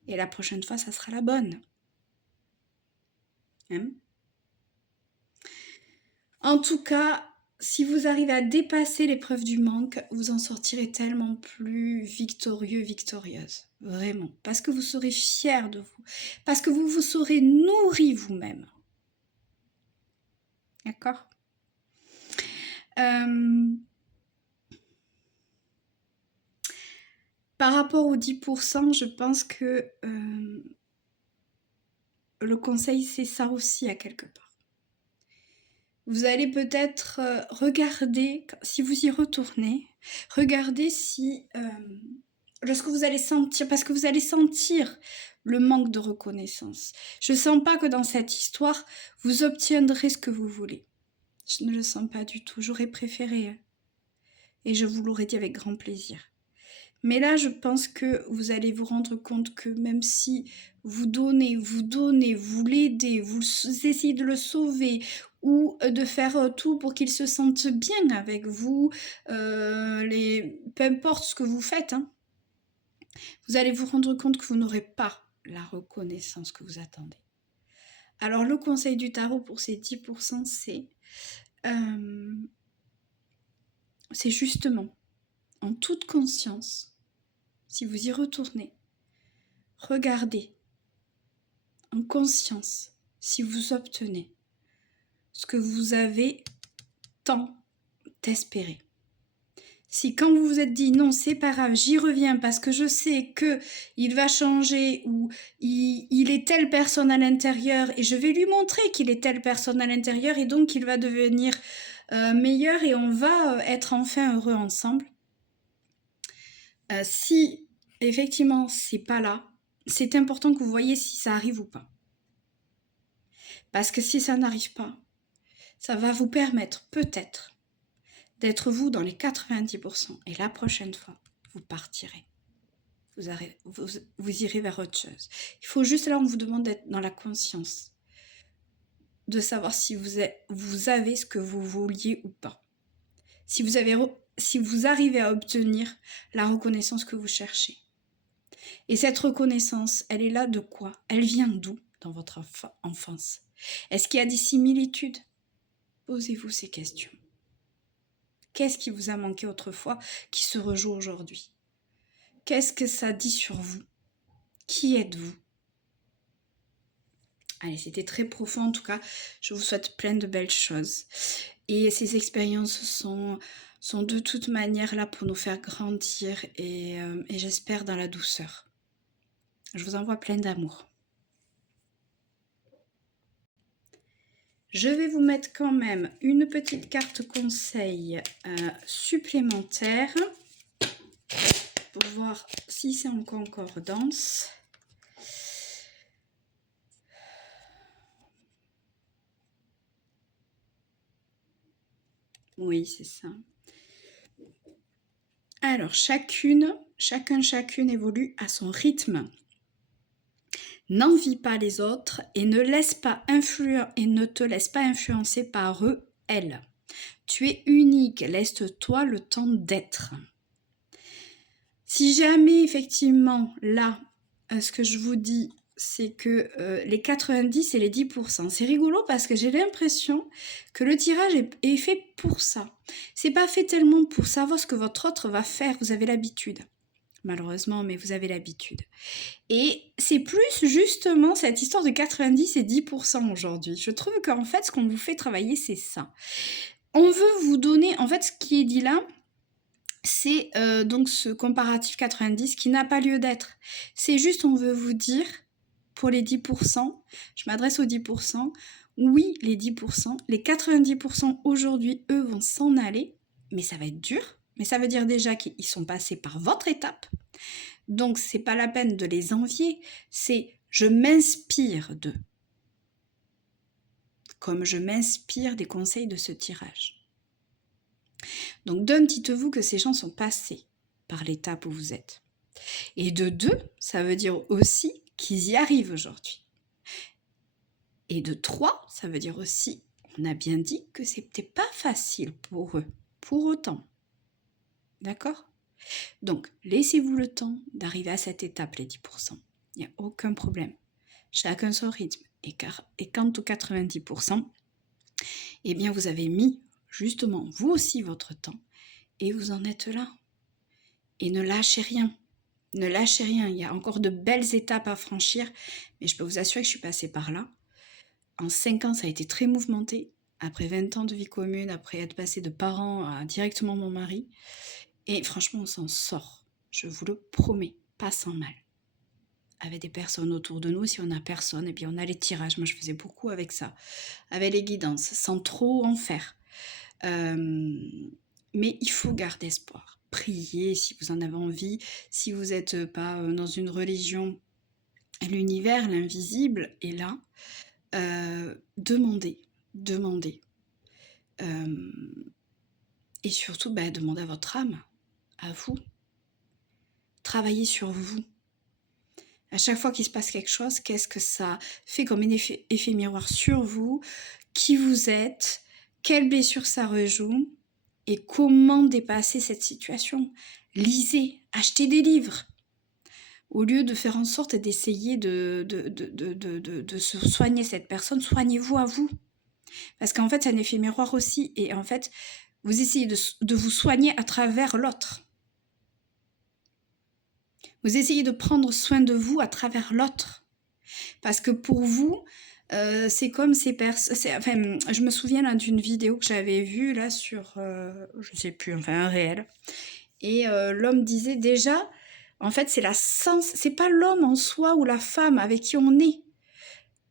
Et la prochaine fois, ça sera la bonne. hein. En tout cas, si vous arrivez à dépasser l'épreuve du manque, vous en sortirez tellement plus victorieux, victorieuse. Vraiment. Parce que vous serez fiers de vous. Parce que vous vous serez nourri vous-même. D'accord? Par rapport aux 10%, je pense que le conseil, c'est ça aussi à quelque part. Vous allez peut-être regarder, si vous y retournez, regardez si, lorsque vous allez sentir, parce que vous allez sentir le manque de reconnaissance. Je ne sens pas que dans cette histoire, vous obtiendrez ce que vous voulez. Je ne le sens pas du tout. J'aurais préféré, hein. Et je vous l'aurais dit avec grand plaisir. Mais là, je pense que vous allez vous rendre compte que même si vous donnez, vous l'aidez, vous essayez de le sauver ou de faire tout pour qu'il se sente bien avec vous, peu importe ce que vous faites, hein, vous allez vous rendre compte que vous n'aurez pas la reconnaissance que vous attendez. Alors le conseil du tarot pour ces 10%, c'est justement en toute conscience, si vous y retournez, regardez en conscience si vous obtenez ce que vous avez tant espéré. Si quand vous vous êtes dit non, c'est pas grave, j'y reviens parce que je sais que il va changer ou il est telle personne à l'intérieur et je vais lui montrer qu'il est telle personne à l'intérieur et donc il va devenir meilleur et on va être enfin heureux ensemble. Si effectivement c'est pas là, c'est important que vous voyez si ça arrive ou pas. Parce que si ça n'arrive pas, ça va vous permettre peut-être d'être vous dans les 90%. Et la prochaine fois, vous partirez. Vous irez vers autre chose. Il faut juste là, on vous demande d'être dans la conscience. De savoir si vous avez ce que vous vouliez ou pas. Si vous arrivez à obtenir la reconnaissance que vous cherchez. Et cette reconnaissance, elle est là de quoi? Elle vient d'où dans votre enfance? Est-ce qu'il y a des similitudes? Posez-vous ces questions. Qu'est-ce qui vous a manqué autrefois qui se rejoue aujourd'hui? Qu'est-ce que ça dit sur vous? Qui êtes-vous? Allez, c'était très profond en tout cas. Je vous souhaite plein de belles choses. Et ces expériences sont de toute manière là pour nous faire grandir et j'espère dans la douceur. Je vous envoie plein d'amour. Je vais vous mettre quand même une petite carte conseil supplémentaire pour voir si c'est en concordance. Oui, c'est ça. Alors, chacune évolue à son rythme. N'envie pas les autres et ne te laisse pas influencer par eux, elles. Tu es unique, laisse-toi le temps d'être. Si jamais, effectivement, là, ce que je vous dis, c'est que les 90 et les 10%, c'est rigolo parce que j'ai l'impression que le tirage est fait pour ça. C'est pas fait tellement pour savoir ce que votre autre va faire, vous avez l'habitude. Malheureusement, mais vous avez l'habitude. Et c'est plus justement cette histoire de 90 et 10% aujourd'hui. Je trouve qu'en fait, ce qu'on vous fait travailler, c'est ça. On veut vous donner, en fait, ce qui est dit là, c'est donc ce comparatif 90 qui n'a pas lieu d'être. C'est juste, on veut vous dire, pour les 10%, je m'adresse aux 10%, oui, les 10%, les 90% aujourd'hui, eux, vont s'en aller, mais ça va être dur. Mais ça veut dire déjà qu'ils sont passés par votre étape. Donc, c'est pas la peine de les envier, c'est je m'inspire d'eux. Comme je m'inspire des conseils de ce tirage. Donc, d'un, dites-vous que ces gens sont passés par l'étape où vous êtes. Et de deux, ça veut dire aussi qu'ils y arrivent aujourd'hui. Et de trois, ça veut dire aussi, on a bien dit que c'était pas facile pour eux, pour autant. D'accord? Donc, laissez-vous le temps d'arriver à cette étape, les 10%. Il n'y a aucun problème. Chacun son rythme. et quant aux 90%, eh bien vous avez mis justement vous aussi votre temps et vous en êtes là. Et ne lâchez rien. Ne lâchez rien. Il y a encore de belles étapes à franchir, mais je peux vous assurer que je suis passée par là. En 5 ans, ça a été très mouvementé. Après 20 ans de vie commune, après être passé de parents à directement mon mari. Et franchement, on s'en sort. Je vous le promets, pas sans mal. Avec des personnes autour de nous, si on n'a personne, et bien on a les tirages. Moi, je faisais beaucoup avec ça. Avec les guidances, sans trop en faire. Mais il faut garder espoir. Priez si vous en avez envie. Si vous n'êtes pas dans une religion, l'univers, l'invisible est là. Demandez. Et surtout, demandez à votre âme, à vous. Travaillez sur vous. À chaque fois qu'il se passe quelque chose, qu'est-ce que ça fait comme effet miroir sur vous? Qui vous êtes? Quelle blessure ça rejoue? Et comment dépasser cette situation? Lisez, achetez des livres. Au lieu de faire en sorte d'essayer de se soigner cette personne, soignez-vous à vous. Parce qu'en fait, c'est un effet miroir aussi. Et en fait, vous essayez de vous soigner à travers l'autre. Vous essayez de prendre soin de vous à travers l'autre. Parce que pour vous, c'est comme ces personnes... Enfin, je me souviens là, d'une vidéo que j'avais vue là sur... je sais plus, enfin un réel. Et l'homme disait déjà... En fait, c'est pas l'homme en soi ou la femme avec qui on est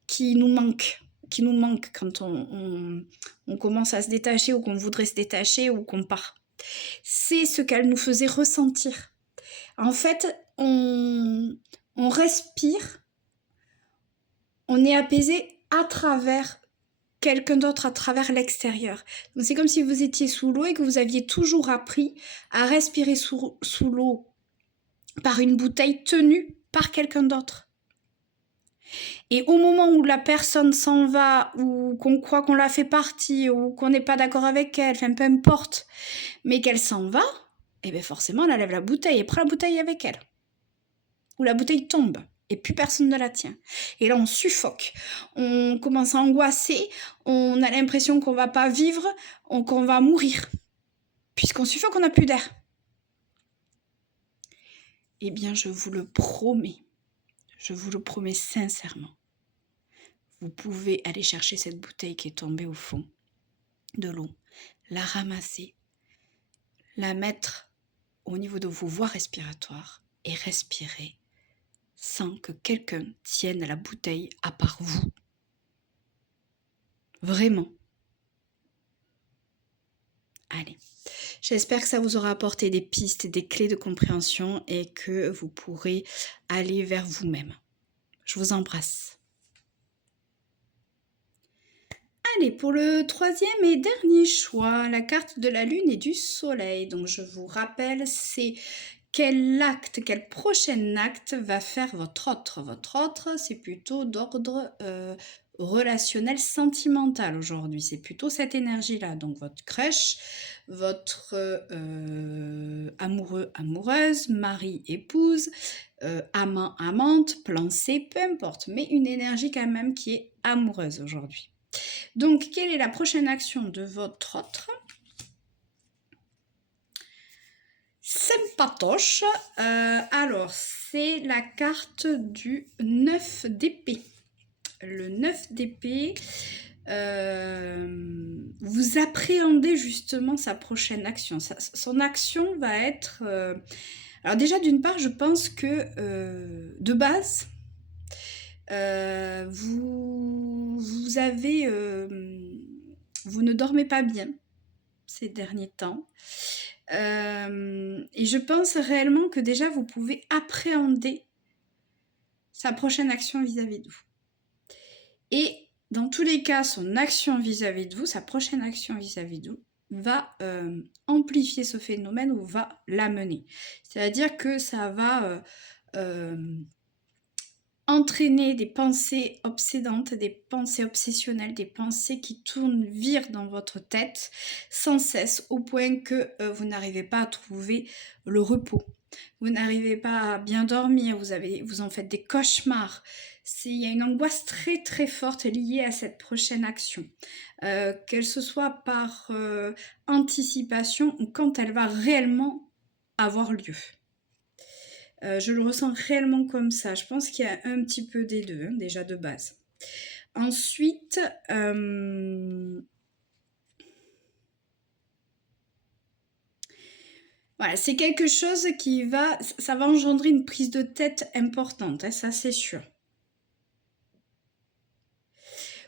qui nous manque quand on commence à se détacher ou qu'on voudrait se détacher ou qu'on part. C'est ce qu'elle nous faisait ressentir. En fait, on respire, on est apaisé à travers quelqu'un d'autre, à travers l'extérieur. Donc c'est comme si vous étiez sous l'eau et que vous aviez toujours appris à respirer sous l'eau par une bouteille tenue par quelqu'un d'autre. Et au moment où la personne s'en va, ou qu'on croit qu'on l'a fait partie, ou qu'on n'est pas d'accord avec elle, enfin peu importe, mais qu'elle s'en va, et bien forcément elle lève la bouteille et prend la bouteille avec elle. Ou la bouteille tombe, et plus personne ne la tient. Et là on suffoque, on commence à angoisser, on a l'impression qu'on va pas vivre, qu'on va mourir. Puisqu'on suffoque, on n'a plus d'air. Eh bien je vous le promets sincèrement. Vous pouvez aller chercher cette bouteille qui est tombée au fond de l'eau, la ramasser, la mettre au niveau de vos voies respiratoires et respirer sans que quelqu'un tienne la bouteille à part vous. Vraiment. Allez, j'espère que ça vous aura apporté des pistes, des clés de compréhension et que vous pourrez aller vers vous-même. Je vous embrasse. Allez, pour le 3e et dernier choix, la carte de la lune et du soleil. Donc je vous rappelle, c'est quel prochain acte va faire votre autre. Votre autre, c'est plutôt d'ordre relationnel, sentimental aujourd'hui. C'est plutôt cette énergie-là. Donc votre crèche, votre amoureux, amoureuse, mari, épouse, amant, amante, plan C, peu importe. Mais une énergie quand même qui est amoureuse aujourd'hui. Donc, quelle est la prochaine action de votre autre? Sympatoche. Alors, c'est la carte du 9 d'épée. Le 9 d'épée, vous appréhendez justement sa prochaine action. Son action va être... alors déjà, d'une part, je pense que de base... vous avez... vous ne dormez pas bien ces derniers temps. Et je pense réellement que déjà vous pouvez appréhender sa prochaine action vis-à-vis de vous. Et dans tous les cas, son action vis-à-vis de vous, sa prochaine action vis-à-vis de vous, va amplifier ce phénomène ou va l'amener. C'est-à-dire que ça va... entraîner des pensées obsédantes, des pensées obsessionnelles, des pensées qui virent dans votre tête sans cesse, au point que vous n'arrivez pas à trouver le repos. vous n'arrivez pas à bien dormir, vous en faites des cauchemars. Il y a une angoisse très très forte liée à cette prochaine action, qu'elle se soit par anticipation ou quand elle va réellement avoir lieu. Je le ressens réellement comme ça. Je pense qu'il y a un petit peu des deux, hein, déjà de base. Ensuite, voilà, c'est quelque chose ça va engendrer une prise de tête importante, hein, ça c'est sûr.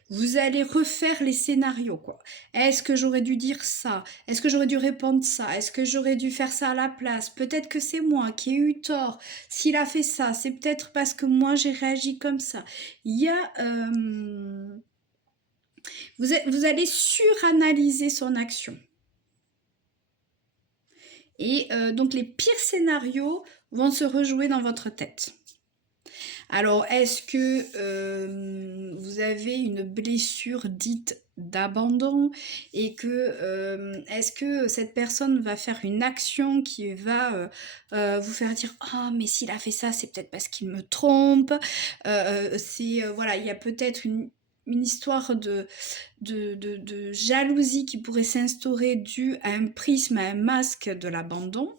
Vous allez refaire les scénarios, quoi. Est-ce que j'aurais dû dire ça? Est-ce que j'aurais dû répondre ça? Est-ce que j'aurais dû faire ça à la place? Peut-être que c'est moi qui ai eu tort. S'il a fait ça, c'est peut-être parce que moi j'ai réagi comme ça. Il y a... vous allez suranalyser son action. Et donc les pires scénarios vont se rejouer dans votre tête. Alors, est-ce que vous avez une blessure dite d'abandon et que est-ce que cette personne va faire une action qui va vous faire dire ah mais s'il a fait ça c'est peut-être parce qu'il me trompe, voilà, il y a peut-être une histoire de jalousie qui pourrait s'instaurer due à un prisme, à un masque de l'abandon,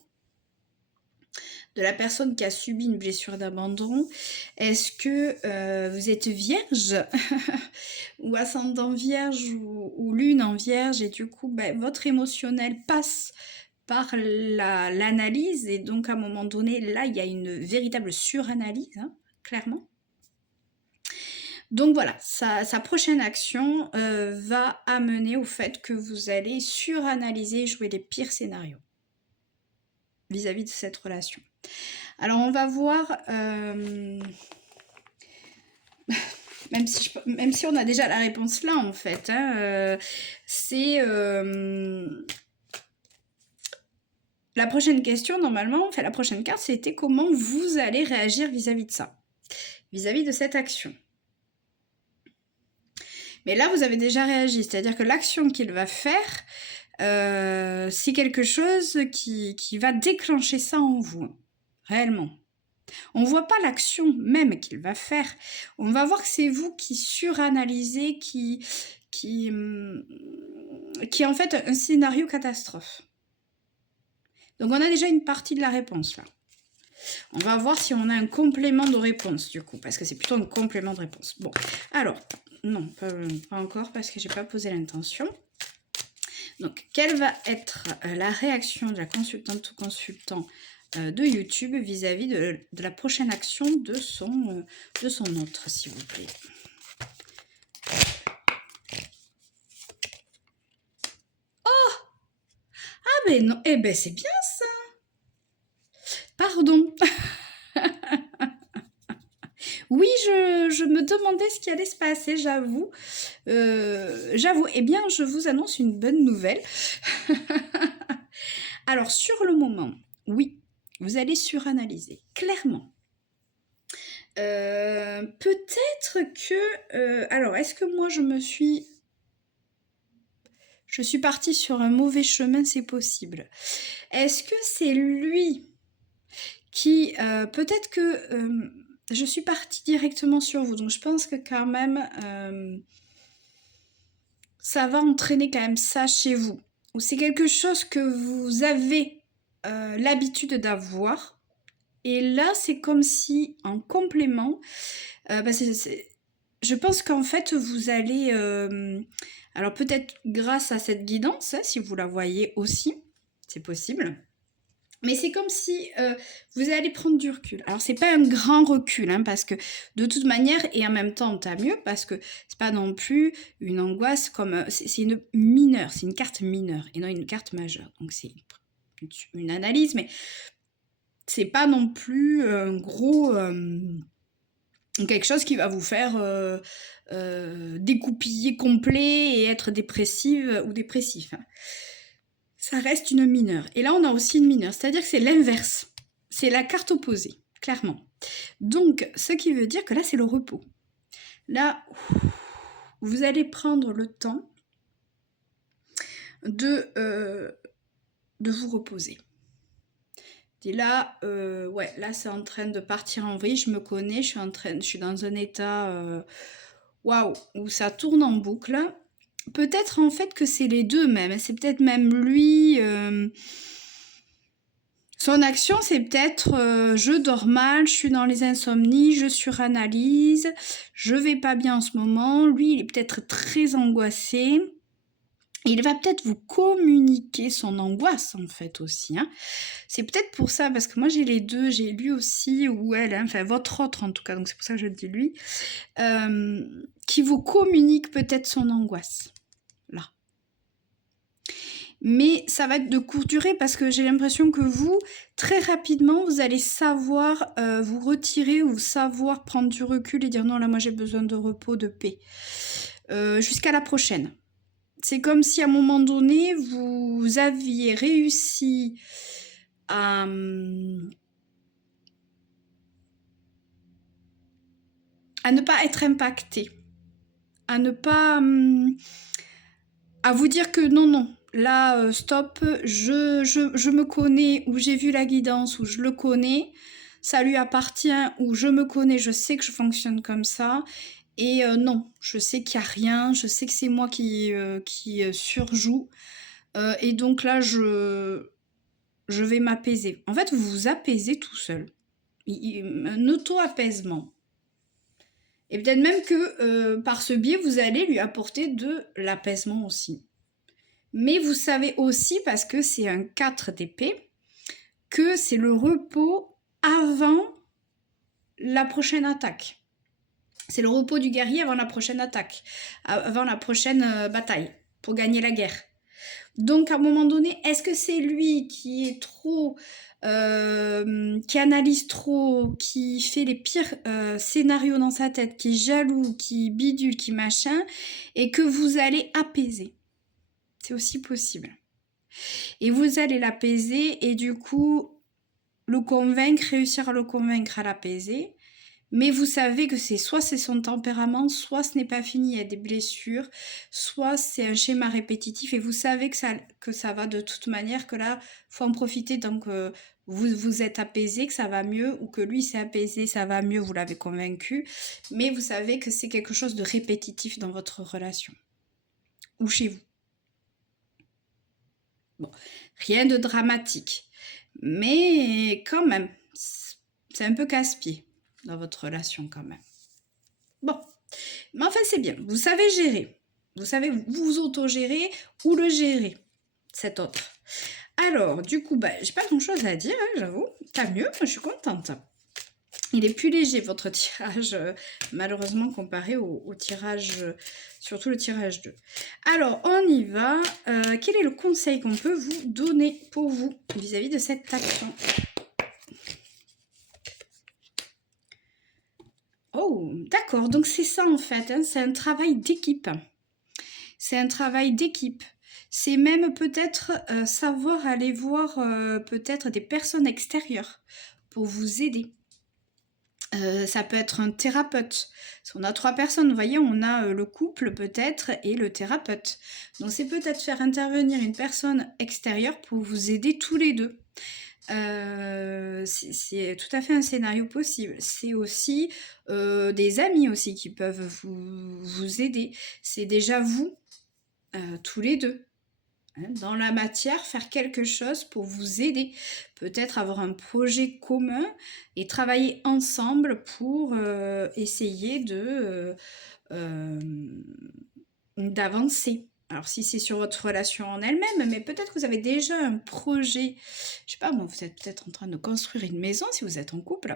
de la personne qui a subi une blessure d'abandon. Est-ce que vous êtes vierge ou ascendant vierge ou lune en vierge et du coup votre émotionnel passe par l'analyse et donc à un moment donné là il y a une véritable suranalyse, hein, clairement. Donc voilà, sa prochaine action va amener au fait que vous allez suranalyser et jouer les pires scénarios vis-à-vis de cette relation. Alors on va voir, même si on a déjà la réponse là en fait, hein, c'est la prochaine question normalement, la prochaine carte c'était comment vous allez réagir vis-à-vis de ça, vis-à-vis de cette action. Mais là vous avez déjà réagi, c'est-à-dire que l'action qu'il va faire, c'est quelque chose qui va déclencher ça en vous, réellement. On ne voit pas l'action même qu'il va faire. On va voir que c'est vous qui suranalysez, qui est en fait un scénario catastrophe. Donc on a déjà une partie de la réponse là. On va voir si on a un complément de réponse du coup, parce que c'est plutôt un complément de réponse. Bon, alors, non, pas encore parce que j'ai pas posé l'intention. Donc, quelle va être la réaction de la consultante ou consultant de YouTube vis-à-vis de la prochaine action de son autre, s'il vous plaît. Oh! Ah ben non, eh ben c'est bien ça. Pardon. Oui, je me demandais ce qui allait se passer, j'avoue. J'avoue, eh bien, je vous annonce une bonne nouvelle. Alors, sur le moment, oui, vous allez suranalyser, clairement. Peut-être que... alors, est-ce que moi, je suis partie sur un mauvais chemin, c'est possible. Est-ce que c'est lui qui... peut-être que je suis partie directement sur vous, donc je pense que quand même... ça va entraîner quand même ça chez vous. Ou c'est quelque chose que vous avez l'habitude d'avoir. Et là, c'est comme si, en complément, je pense qu'en fait, vous allez... alors peut-être grâce à cette guidance, hein, si vous la voyez aussi, c'est possible. Mais c'est comme si vous allez prendre du recul. Alors c'est pas un grand recul, hein, parce que de toute manière, et en même temps, tant mieux, parce que c'est pas non plus une angoisse comme... c'est une mineure, c'est une carte mineure, et non une carte majeure. Donc c'est une analyse, mais c'est pas non plus un gros... quelque chose qui va vous faire découpiller complet et être dépressive ou dépressif. Hein. Ça reste une mineure. Et là, on a aussi une mineure, c'est-à-dire que c'est l'inverse. C'est la carte opposée, clairement. Donc, ce qui veut dire que là, c'est le repos. Là, vous allez prendre le temps de vous reposer. Et là, ouais, là, c'est en train de partir en vrille. Je me connais, je suis dans un état, waouh, où ça tourne en boucle. Peut-être en fait que c'est les deux même. C'est peut-être même lui. Son action, c'est peut-être je dors mal, je suis dans les insomnies, je suranalyse, je vais pas bien en ce moment. Lui, il est peut-être très angoissé. Il va peut-être vous communiquer son angoisse en fait aussi. Hein. C'est peut-être pour ça, parce que moi j'ai les deux, j'ai lui aussi ou elle, hein, enfin votre autre en tout cas, donc c'est pour ça que je dis lui, qui vous communique peut-être son angoisse. Là. Mais ça va être de courte durée parce que j'ai l'impression que vous, très rapidement, vous allez savoir vous retirer ou savoir prendre du recul et dire non, là moi j'ai besoin de repos, de paix. Jusqu'à la prochaine. C'est comme si à un moment donné, vous aviez réussi à ne pas être impacté, à ne pas... à vous dire que non, non, là, stop, je me connais, ou j'ai vu la guidance, ou je le connais, ça lui appartient, ou je me connais, je sais que je fonctionne comme ça, et non, je sais qu'il n'y a rien, je sais que c'est moi qui surjoue, et donc là, je vais m'apaiser. En fait, vous vous apaisez tout seul. Un auto-apaisement. Et peut-être même que par ce biais, vous allez lui apporter de l'apaisement aussi. Mais vous savez aussi, parce que c'est un 4 d'épée, que c'est le repos avant la prochaine attaque. C'est le repos du guerrier avant la prochaine attaque, avant la prochaine bataille, pour gagner la guerre. Donc à un moment donné, est-ce que c'est lui qui est trop... qui analyse trop, qui fait les pires scénarios dans sa tête, qui est jaloux, qui bidule, qui machin, et que vous allez apaiser. C'est aussi possible. Et vous allez l'apaiser et du coup le convaincre, réussir à le convaincre à l'apaiser. Mais vous savez que soit c'est son tempérament, soit ce n'est pas fini, il y a des blessures, soit c'est un schéma répétitif et vous savez que ça va de toute manière, que là, il faut en profiter tant que vous êtes apaisé, que ça va mieux, ou que lui s'est apaisé, ça va mieux, vous l'avez convaincu. Mais vous savez que c'est quelque chose de répétitif dans votre relation ou chez vous. Bon, rien de dramatique. Mais quand même, c'est un peu casse-pied dans votre relation quand même. Bon, mais enfin c'est bien, vous savez gérer. Vous savez vous autogérer ou le gérer, cet autre. Alors, du coup, j'ai pas grand-chose à dire, hein, j'avoue. Tant mieux, moi je suis contente. Il est plus léger votre tirage, malheureusement, comparé au tirage, surtout le tirage 2. Alors, on y va. Quel est le conseil qu'on peut vous donner pour vous vis-à-vis de cette action? Oh, d'accord. Donc, c'est ça, en fait. Hein, c'est un travail d'équipe. C'est un travail d'équipe. C'est même peut-être savoir aller voir peut-être des personnes extérieures pour vous aider. Ça peut être un thérapeute. Si on a 3 personnes, vous voyez, on a le couple peut-être et le thérapeute. Donc c'est peut-être faire intervenir une personne extérieure pour vous aider tous les deux. C'est tout à fait un scénario possible. C'est aussi des amis aussi qui peuvent vous aider. C'est déjà vous, tous les deux. Dans la matière, faire quelque chose pour vous aider. Peut-être avoir un projet commun et travailler ensemble pour essayer d'avancer. Alors si c'est sur votre relation en elle-même, mais peut-être que vous avez déjà un projet. Je sais pas, moi, vous êtes peut-être en train de construire une maison si vous êtes en couple.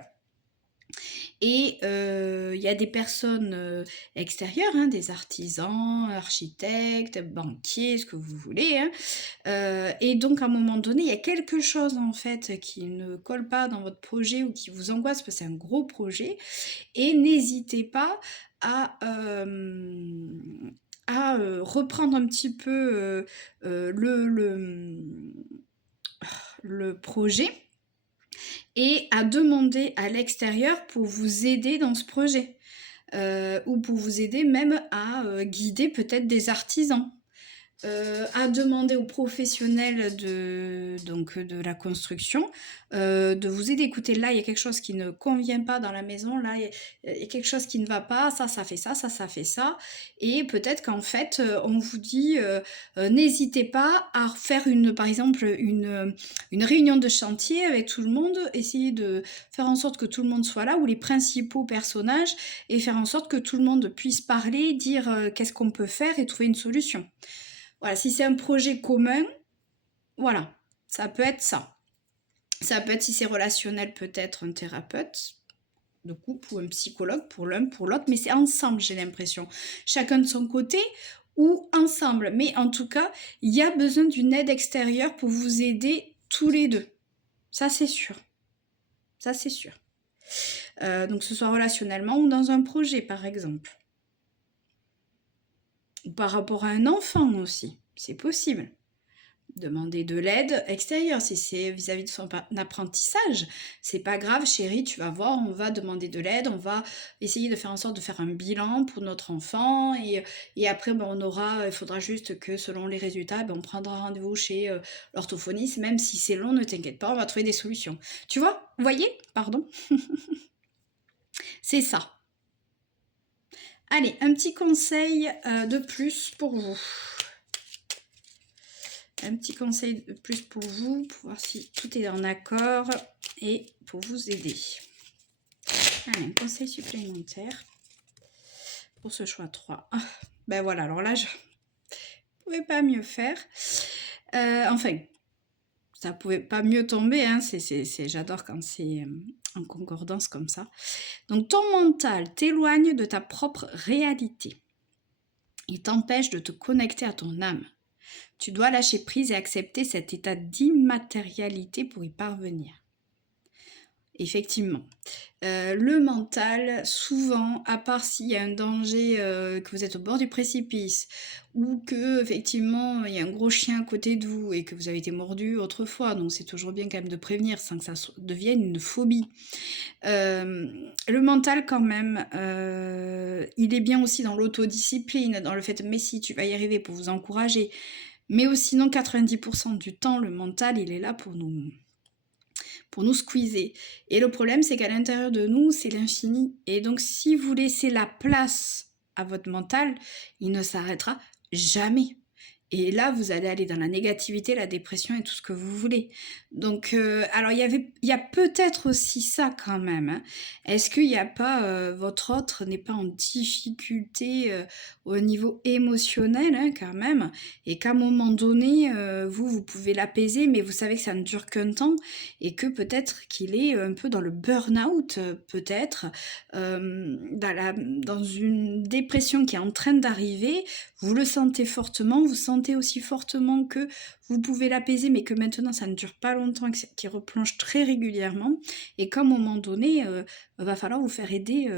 Et il y a des personnes extérieures, hein, des artisans, architectes, banquiers, ce que vous voulez. Hein. Et donc à un moment donné, il y a quelque chose en fait qui ne colle pas dans votre projet ou qui vous angoisse parce que c'est un gros projet. Et n'hésitez pas à reprendre un petit peu le projet et à demander à l'extérieur pour vous aider dans ce projet. Ou pour vous aider même à guider peut-être des artisans. à demander aux professionnels de la construction de vous aider. Écoutez, là, il y a quelque chose qui ne convient pas dans la maison, là, il y a quelque chose qui ne va pas, ça fait ça, ça fait ça. Et peut-être qu'en fait, on vous dit, n'hésitez pas à faire par exemple, une réunion de chantier avec tout le monde, essayer de faire en sorte que tout le monde soit là, ou les principaux personnages, et faire en sorte que tout le monde puisse parler, dire qu'est-ce qu'on peut faire et trouver une solution. Voilà, si c'est un projet commun, voilà, ça peut être ça. Ça peut être, si c'est relationnel, peut-être un thérapeute de couple ou un psychologue pour l'un, pour l'autre, mais c'est ensemble, j'ai l'impression. Chacun de son côté ou ensemble. Mais en tout cas, il y a besoin d'une aide extérieure pour vous aider tous les deux. Ça, c'est sûr. Ça, c'est sûr. Donc, que ce soit relationnellement ou dans un projet, par exemple. Ou par rapport à un enfant aussi. C'est possible. Demander de l'aide extérieure, si c'est vis-à-vis de son apprentissage, c'est pas grave, chérie, tu vas voir, on va demander de l'aide, on va essayer de faire en sorte de faire un bilan pour notre enfant, et après, ben, il faudra juste que selon les résultats, ben, on prendra rendez-vous chez l'orthophoniste, même si c'est long, ne t'inquiète pas, on va trouver des solutions. Tu vois, vous voyez? Pardon. C'est ça. Allez, un petit conseil de plus pour vous. Un petit conseil de plus pour vous, pour voir si tout est en accord et pour vous aider. Allez, un conseil supplémentaire pour ce choix 3. Ah, ben voilà, alors là, je ne pouvais pas mieux faire. Enfin, ça ne pouvait pas mieux tomber, hein, j'adore quand c'est en concordance comme ça. Donc, ton mental t'éloigne de ta propre réalité. Il t'empêche de te connecter à ton âme. Tu dois lâcher prise et accepter cet état d'immatérialité pour y parvenir. Effectivement. Le mental, souvent, à part s'il y a un danger, que vous êtes au bord du précipice, ou que effectivement il y a un gros chien à côté de vous et que vous avez été mordu autrefois, donc c'est toujours bien quand même de prévenir sans que ça devienne une phobie. Le mental quand même, il est bien aussi dans l'autodiscipline, dans le fait mais si tu vas y arriver, pour vous encourager. Mais aussi non, 90% du temps, le mental, il est là pour nous squeezer. Et le problème, c'est qu'à l'intérieur de nous, c'est l'infini. Et donc, si vous laissez la place à votre mental, il ne s'arrêtera jamais. Et là, vous allez aller dans la négativité, la dépression et tout ce que vous voulez. Donc, alors, il y a peut-être aussi ça quand même. Hein. Est-ce qu'il n'y a pas, votre autre n'est pas en difficulté au niveau émotionnel hein, quand même, et qu'à un moment donné, vous pouvez l'apaiser, mais vous savez que ça ne dure qu'un temps, et que peut-être qu'il est un peu dans le burn-out, peut-être, dans une dépression qui est en train d'arriver, vous le sentez fortement, vous sentez aussi fortement que vous pouvez l'apaiser, mais que maintenant ça ne dure pas longtemps, qu'il replonge très régulièrement, et qu'à un moment donné, va falloir vous faire aider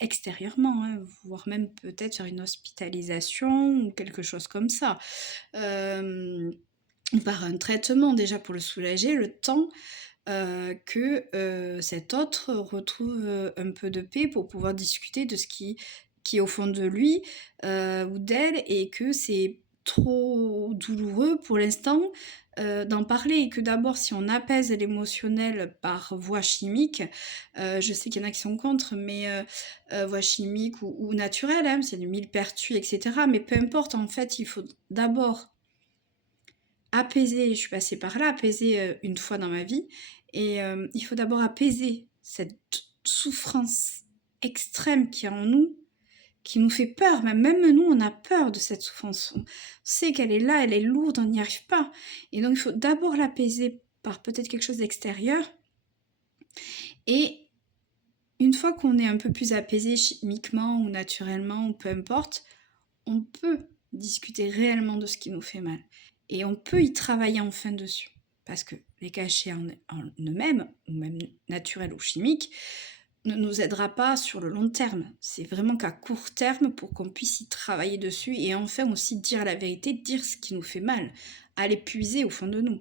extérieurement, hein, voire même peut-être faire une hospitalisation ou quelque chose comme ça. Par un traitement déjà pour le soulager, le temps que cet autre retrouve un peu de paix pour pouvoir discuter de ce qui est au fond de lui ou d'elle, et que c'est trop douloureux pour l'instant d'en parler, et que d'abord si on apaise l'émotionnel par voie chimique, je sais qu'il y en a qui sont contre, mais voie chimique ou naturelle, hein, c'est du millepertuis, etc. Mais peu importe, en fait, il faut d'abord apaiser, je suis passée par là, apaiser une fois dans ma vie, et il faut d'abord apaiser cette souffrance extrême qui est en nous, qui nous fait peur, même nous on a peur de cette souffrance, on sait qu'elle est là, elle est lourde, on n'y arrive pas, et donc il faut d'abord l'apaiser par peut-être quelque chose d'extérieur, et une fois qu'on est un peu plus apaisé chimiquement ou naturellement, ou peu importe, on peut discuter réellement de ce qui nous fait mal. Et on peut y travailler enfin dessus. Parce que les cachets en eux-mêmes, ou même naturels ou chimiques, ne nous aidera pas sur le long terme. C'est vraiment qu'à court terme pour qu'on puisse y travailler dessus et enfin aussi dire la vérité, dire ce qui nous fait mal, aller puiser au fond de nous.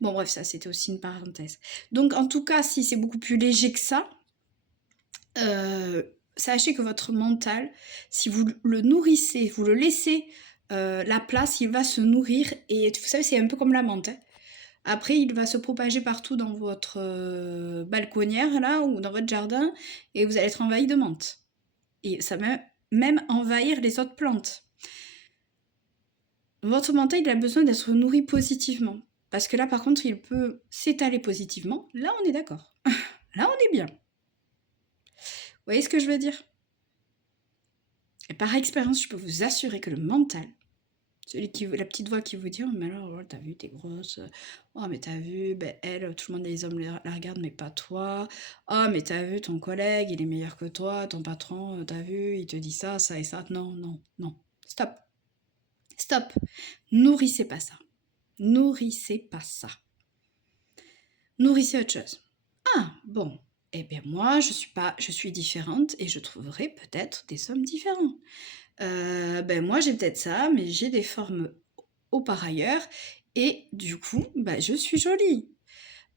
Bon bref, ça c'était aussi une parenthèse. Donc en tout cas, si c'est beaucoup plus léger que ça, sachez que votre mental, si vous le nourrissez, vous le laissez la place, il va se nourrir et vous savez, c'est un peu comme la menthe, hein. Après, il va se propager partout dans votre balconnière là ou dans votre jardin et vous allez être envahi de menthe. Et ça va même envahir les autres plantes. Votre mental, il a besoin d'être nourri positivement. Parce que là, par contre, il peut s'étaler positivement. Là, on est d'accord. Là, on est bien. Vous voyez ce que je veux dire? Et par expérience, je peux vous assurer que le mental, la petite voix qui vous dit: «Oh, mais alors, oh, t'as vu, t'es grosse. Oh, mais t'as vu, ben, elle, tout le monde, les hommes la regardent, mais pas toi. Oh, mais t'as vu, ton collègue, il est meilleur que toi. Ton patron, t'as vu, il te dit ça, ça et ça.» Non, non, non. Stop. Stop. Nourrissez pas ça. Nourrissez pas ça. Nourrissez autre chose. Ah, bon. Eh bien, moi, je suis différente et je trouverai peut-être des hommes différents. Ben, moi, j'ai peut-être ça, mais j'ai des formes au par ailleurs et du coup, ben, je suis jolie.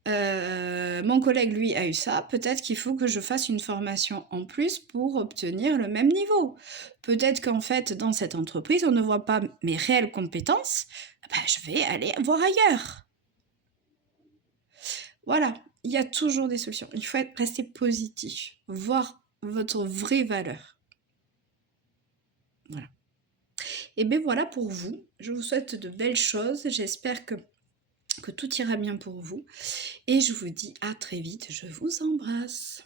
Mon collègue, lui, a eu ça. Peut-être qu'il faut que je fasse une formation en plus pour obtenir le même niveau. Peut-être qu'en fait, dans cette entreprise, on ne voit pas mes réelles compétences. Ben, je vais aller voir ailleurs. Voilà, il y a toujours des solutions. Il faut rester positif, voir votre vraie valeur. Voilà. Et bien voilà pour vous. Je vous souhaite de belles choses. J'espère que tout ira bien pour vous. Et je vous dis à très vite. Je vous embrasse.